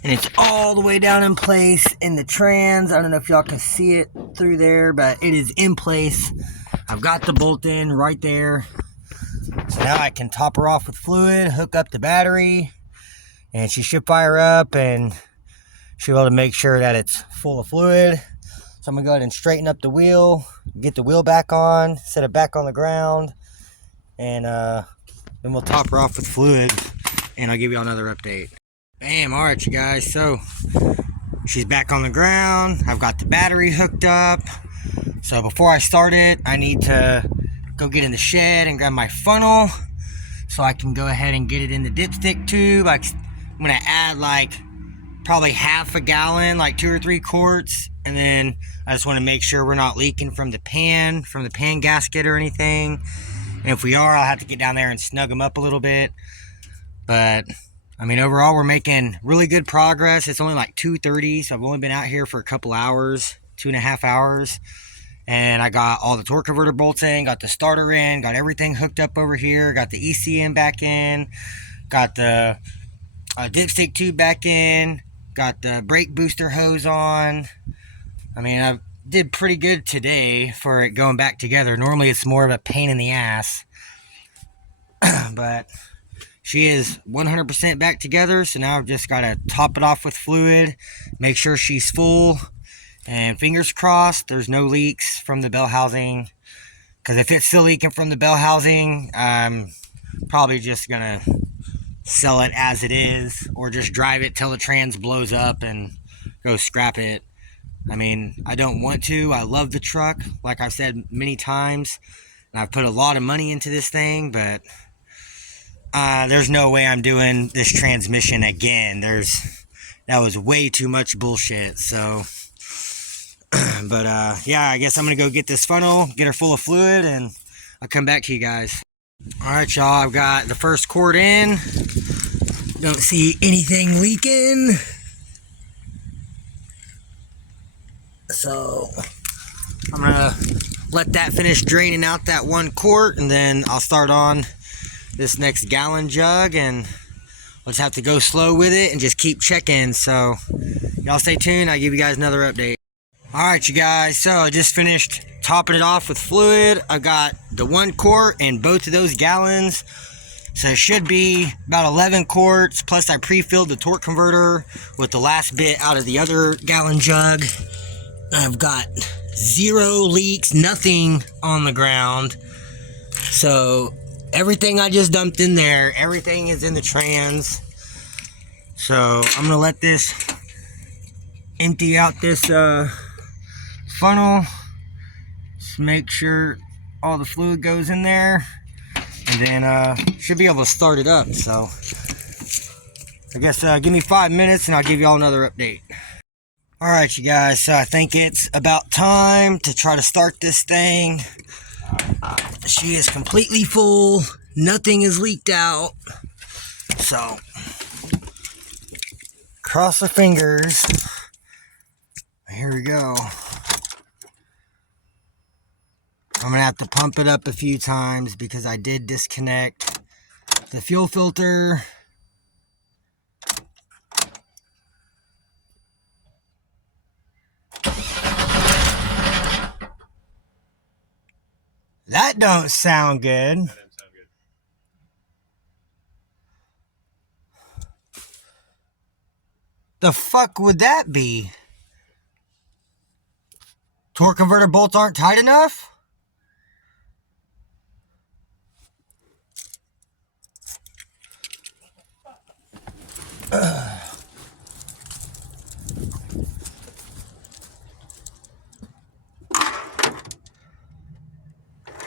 and it's all the way down in place in the trans. I don't know if y'all can see it through there, but it is in place. I've got the bolt in right there. So now I can top her off with fluid, hook up the battery, and she should fire up and should be able to make sure that it's full of fluid. So I'm gonna go ahead and straighten up the wheel, get the wheel back on, set it back on the ground, and then we'll top her off with fluid and I'll give you another update. Bam, alright you guys, so she's back on the ground. I've got the battery hooked up. So before I start it, I need to go get in the shed and grab my funnel so I can go ahead and get it in the dipstick tube. I'm gonna add like probably half a gallon, like 2 or 3 quarts, and then I just want to make sure we're not leaking from the pan gasket or anything. And if we are, I'll have to get down there and snug them up a little bit. But I mean, overall, we're making really good progress. It's only like 2:30, so I've only been out here for a couple hours, 2.5 hours. And I got all the torque converter bolts in, got the starter in, got everything hooked up over here, got the ECM back in, got the dipstick tube back in, got the brake booster hose on. I mean, I did pretty good today for it going back together. Normally, it's more of a pain in the ass. But she is 100% back together, so now I've just got to top it off with fluid, make sure she's full, and fingers crossed there's no leaks from the bell housing, because if it's still leaking from the bell housing, I'm probably just going to sell it as it is, or just drive it till the trans blows up and go scrap it. I mean, I don't want to. I love the truck, like I've said many times, and I've put a lot of money into this thing, but there's no way I'm doing this transmission again. That was way too much bullshit. So, but yeah, I guess I'm gonna go get this funnel, get her full of fluid, and I'll come back to you guys. All right, y'all. I've got the first quart in. Don't see anything leaking. So I'm gonna let that finish draining out that 1 quart, and then I'll start on this next gallon jug, and I'll just have to go slow with it and just keep checking. So y'all stay tuned. I'll give you guys another update. Alright you guys, so I just finished topping it off with fluid. I got the 1 quart in both of those gallons, so it should be about 11 quarts, plus I pre-filled the torque converter with the last bit out of the other gallon jug. I've got 0 leaks, nothing on the ground. So everything I just dumped in there, everything is in the trans. So I'm gonna let this empty out this funnel. Just make sure all the fluid goes in there, and then should be able to start it up. So I guess give me 5 minutes and I'll give y'all another update. Alright you guys, so I think it's about time to try to start this thing. She is completely full, nothing is leaked out, so Cross our fingers. Here we go. I'm gonna have to pump it up a few times because I did disconnect the fuel filter. That don't sound good. That didn't sound good. The fuck would that be? Torque converter bolts aren't tight enough?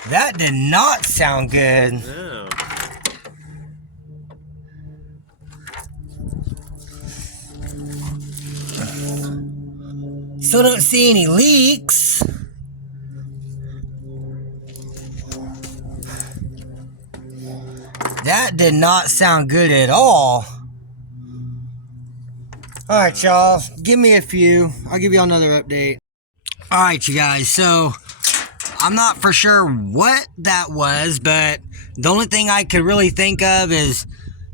That did not sound good. No. Still don't see any leaks. That did not sound good at all. Alright, y'all. Give me a few. I'll give you another update. Alright, you guys. So, I'm not for sure what that was, but the only thing I could really think of is,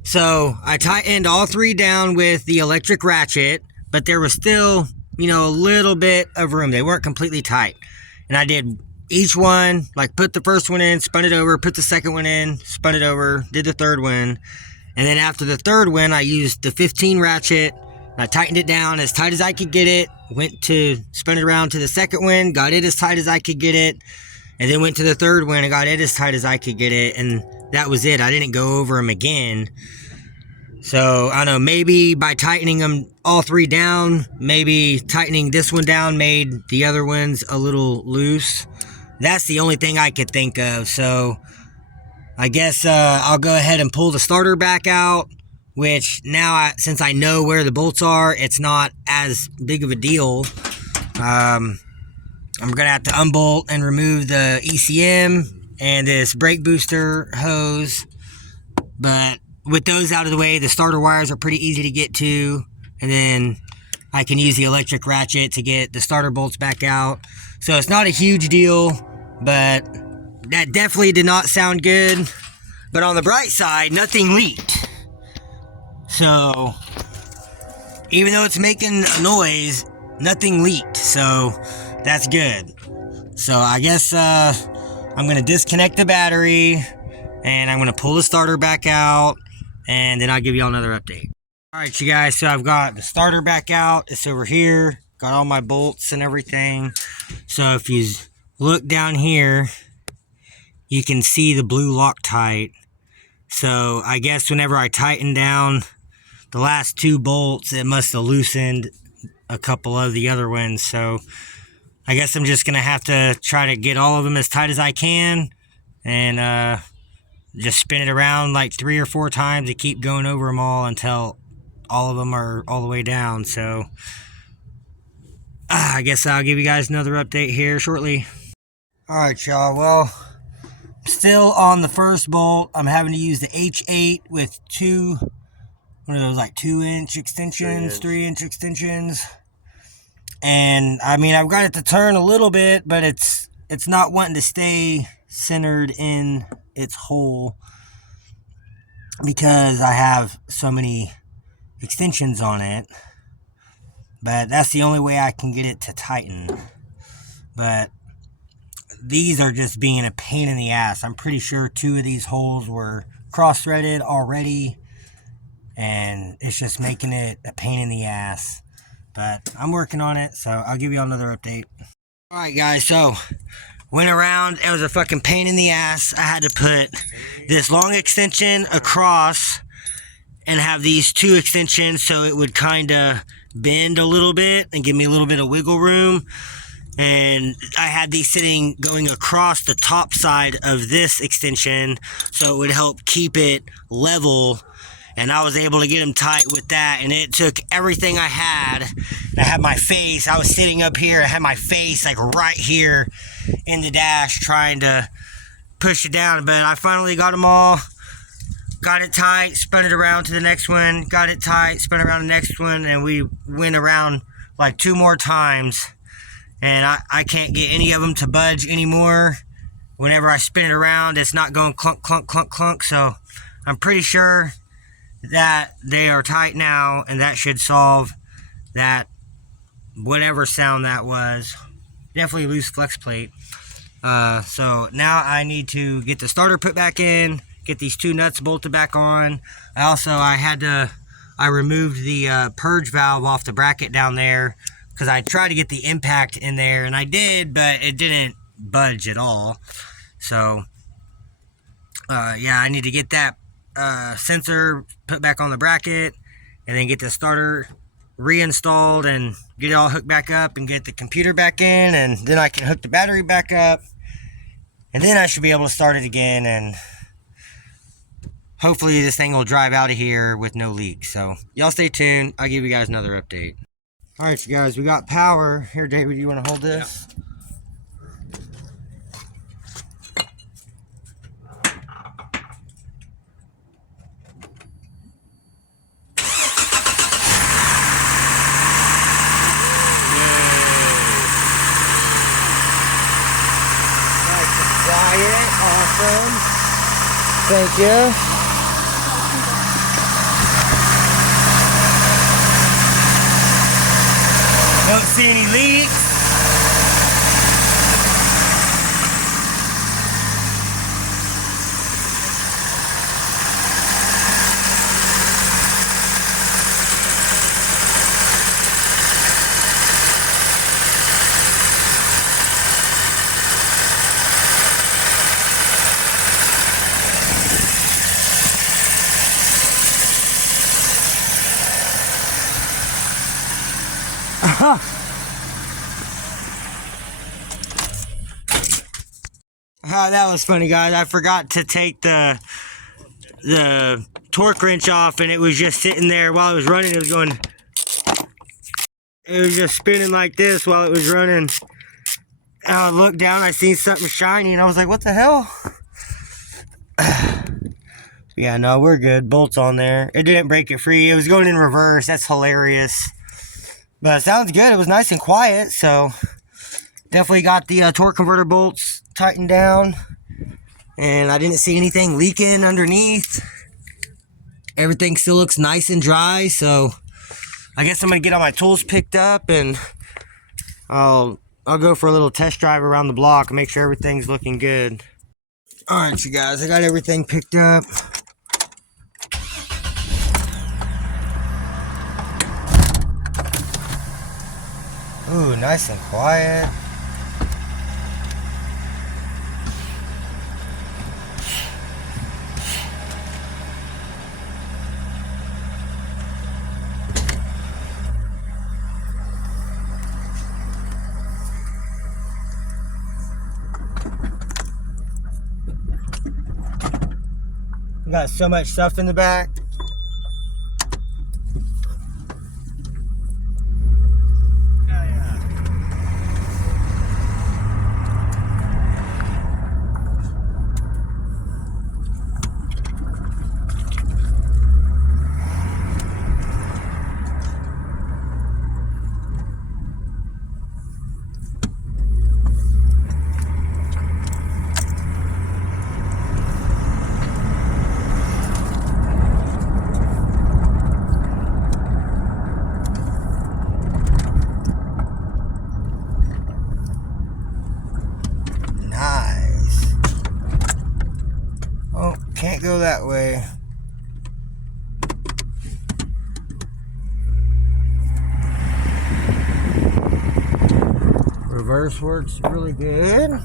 so I tightened all three down with the electric ratchet, but there was still, you know, a little bit of room. They weren't completely tight. And I did each one, like put the first one in, spun it over, put the second one in, spun it over, did the third one. And then after the third one, I used the 15 ratchet. I tightened it down as tight as I could get it, went to spin it around to the second one, got it as tight as I could get it, and then went to the third one and got it as tight as I could get it, and that was it. I didn't go over them again. So, I don't know, maybe by tightening them all three down, maybe tightening this one down made the other ones a little loose. That's the only thing I could think of. So, I guess I'll go ahead and pull the starter back out, which now, since I know where the bolts are, it's not as big of a deal. I'm going to have to unbolt and remove the ECM and this brake booster hose. But with those out of the way, the starter wires are pretty easy to get to. And then I can use the electric ratchet to get the starter bolts back out. So it's not a huge deal, but that definitely did not sound good. But on the bright side, nothing leaked. So, even though it's making a noise, nothing leaked. So, that's good. So, I guess I'm going to disconnect the battery, and I'm going to pull the starter back out, and then I'll give you all another update. Alright, you guys, so I've got the starter back out. It's over here. Got all my bolts and everything. So, if you look down here, you can see the blue Loctite. So, I guess whenever I tighten down the last two bolts, it must have loosened a couple of the other ones. So I guess I'm just gonna have to try to get all of them as tight as I can and just spin it around like 3 or 4 times to keep going over them all until all of them are all the way down. So I guess I'll give you guys another update here shortly. Alright, y'all, well, still on the first bolt. I'm having to use the H8 with one of those like 2-inch extensions, 3-inch extensions. And I mean, I've got it to turn a little bit, but it's not wanting to stay centered in its hole because I have so many extensions on it. But that's the only way I can get it to tighten. But these are just being a pain in the ass. I'm pretty sure 2 of these holes were cross-threaded already, and it's just making it a pain in the ass. But I'm working on it, so I'll give you another update. Alright guys, so went around. It was a fucking pain in the ass. I had to put this long extension across and have these 2 extensions so it would kind of bend a little bit and give me a little bit of wiggle room. And I had these going across the top side of this extension so it would help keep it level. And I was able to get them tight with that, and it took everything I had. I had my face, I was sitting up here, I had my face like right here in the dash trying to push it down, but I finally got them all got it tight, spun it around to the next one, got it tight, spun around the next one, and we went around like 2 more times. And I can't get any of them to budge anymore. Whenever I spin it around, it's not going clunk, clunk, clunk, clunk. So I'm pretty sure that they are tight now, and that should solve that, whatever sound that was. Definitely loose flex plate. So now I need to get the starter put back in, get these 2 nuts bolted back on. I removed the purge valve off the bracket down there because I tried to get the impact in there, and I did, but it didn't budge at all. So yeah, I need to get that sensor put back on the bracket, and then get the starter reinstalled and get it all hooked back up and get the computer back in, and then I can hook the battery back up, and then I should be able to start it again, and hopefully this thing will drive out of here with no leaks. So y'all stay tuned. I'll give you guys another update. All right, you guys, we got power here. David, do you want to hold this? Yeah. Awesome. Thank you. Don't see any leaks. That was funny, guys. I forgot to take the torque wrench off, and it was just sitting there while it was running. It was just spinning like this while it was running. And I looked down, I seen something shiny, and I was like, what the hell? Yeah, no, we're good. Bolt's on there. It didn't break it free. It was going in reverse. That's hilarious. But it sounds good. It was nice and quiet, so definitely got the torque converter bolts tightened down, and I didn't see anything leaking underneath. Everything still looks nice and dry, so I guess I'm gonna get all my tools picked up, and I'll go for a little test drive around the block and make sure everything's looking good. All right, you guys, I got everything picked up. Ooh, nice and quiet. We got so much stuff in the back. Can't go that way. Reverse works really good.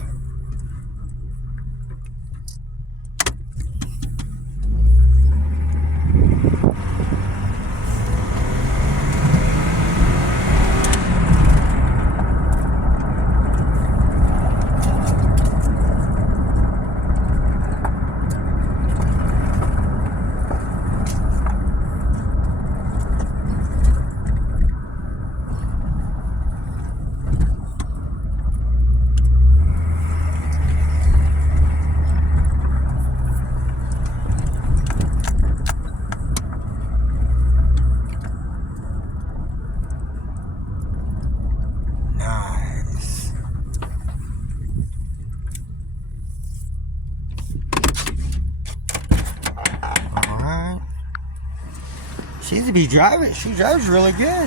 Seems to be driving. She drives really good.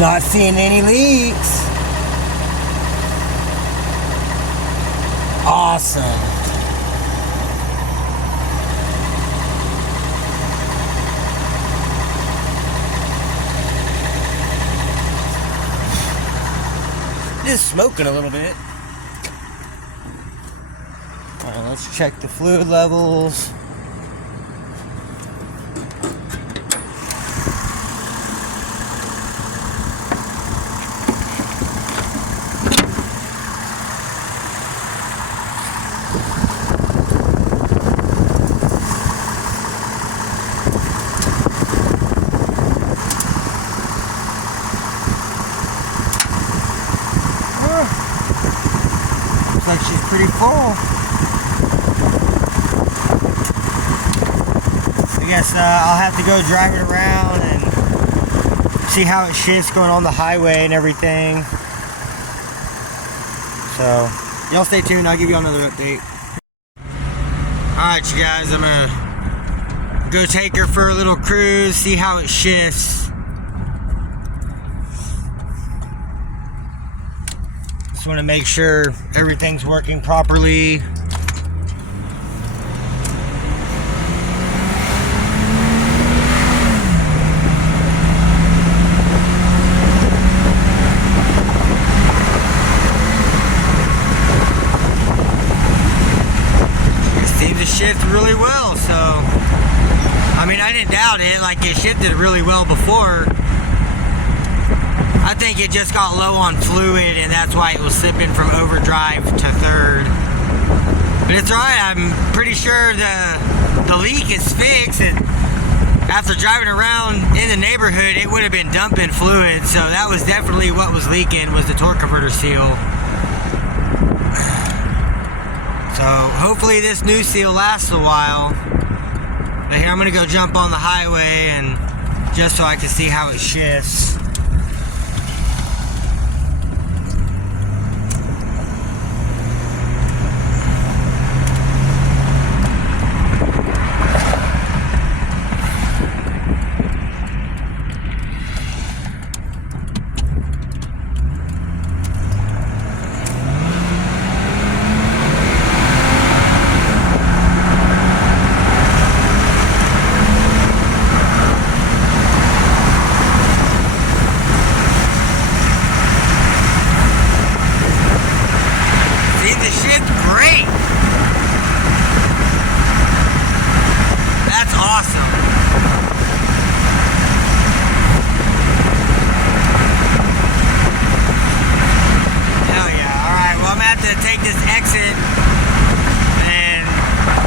Not seeing any leaks. Awesome. It is smoking a little bit. Alright, let's check the fluid levels. Looks like she's pretty full. I guess I'll have to go drive it around and see how it shifts going on the highway and everything. So, y'all stay tuned. I'll give you another update. Alright, you guys. I'm going to go take her for a little cruise, see how it shifts. Just want to make sure everything's working properly. Shift really well, so I mean, I didn't doubt it. Like, it shifted really well before. I think it just got low on fluid, and that's why it was slipping from overdrive to third. But it's alright. I'm pretty sure the leak is fixed, and after driving around in the neighborhood, it would have been dumping fluid. So that was definitely what was leaking, was the torque converter seal. So hopefully this new seal lasts a while. But here, I'm gonna go jump on the highway and just so I can see how it shifts.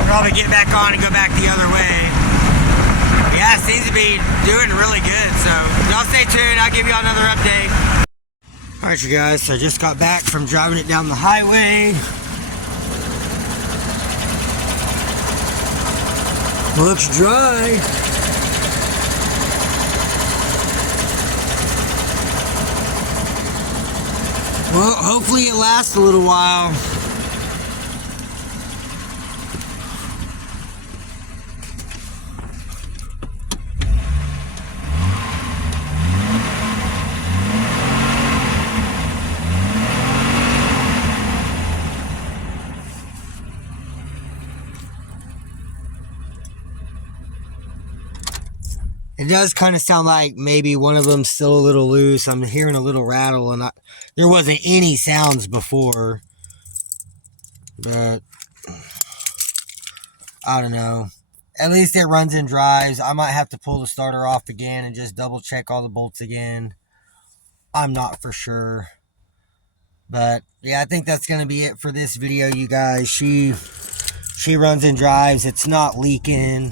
Probably get back on and go back the other way. Yeah, it seems to be doing really good. So y'all stay tuned. I'll give you another update. Alright, you guys, so I just got back from driving it down the highway. Looks dry. Well, hopefully it lasts a little while. It does kind of sound like maybe one of them's still a little loose. I'm hearing a little rattle, and there wasn't any sounds before. But I don't know. At least it runs and drives. I might have to pull the starter off again and just double check all the bolts again. I'm not for sure. But yeah, I think that's going to be it for this video, you guys. She runs and drives. It's not leaking.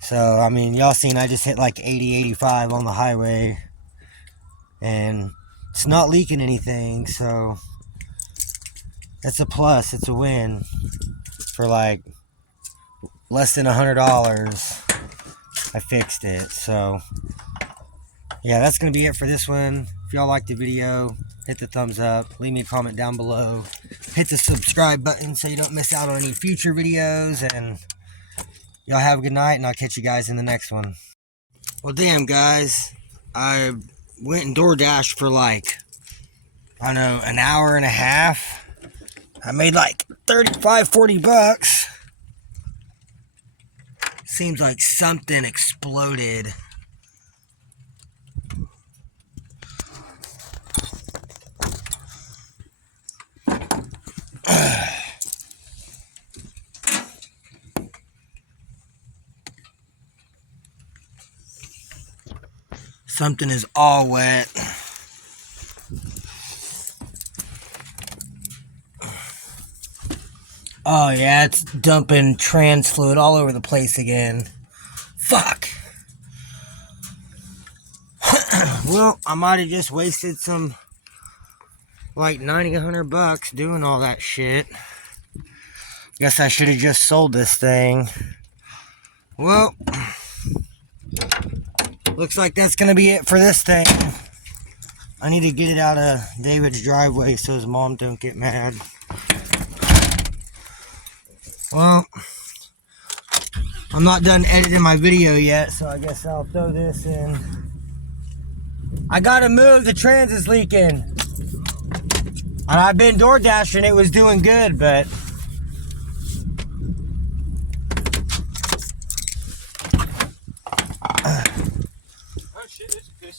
So, I mean, y'all seen I just hit like 80, 85 on the highway. And it's not leaking anything, so that's a plus. It's a win for like less than $100. I fixed it. So, yeah, that's going to be it for this one. If y'all liked the video, hit the thumbs up, leave me a comment down below, hit the subscribe button so you don't miss out on any future videos, and y'all have a good night, and I'll catch you guys in the next one. Well, damn, guys, I went and DoorDashed for like, I don't know, an hour and a half. I made like 35, 40 bucks. Seems like something exploded. Something is all wet. Oh yeah, it's dumping trans fluid all over the place again. Fuck. Well, I might have just wasted some like 90, 100 bucks doing all that shit. Guess I should have just sold this thing. Well, looks like that's gonna be it for this thing. I need to get it out of David's driveway so his mom don't get mad. Well, I'm not done editing my video yet, so I guess I'll throw this in. I gotta move, the trans is leaking. And I've been door dashing, it was doing good, but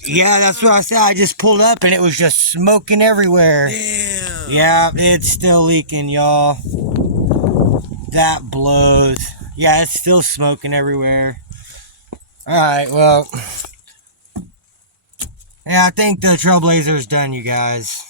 yeah, that's what I said. I just pulled up and it was just smoking everywhere. Damn. Yeah, it's still leaking, y'all. That blows. Yeah, it's still smoking everywhere. Alright, well. Yeah, I think the Trailblazer's done, you guys.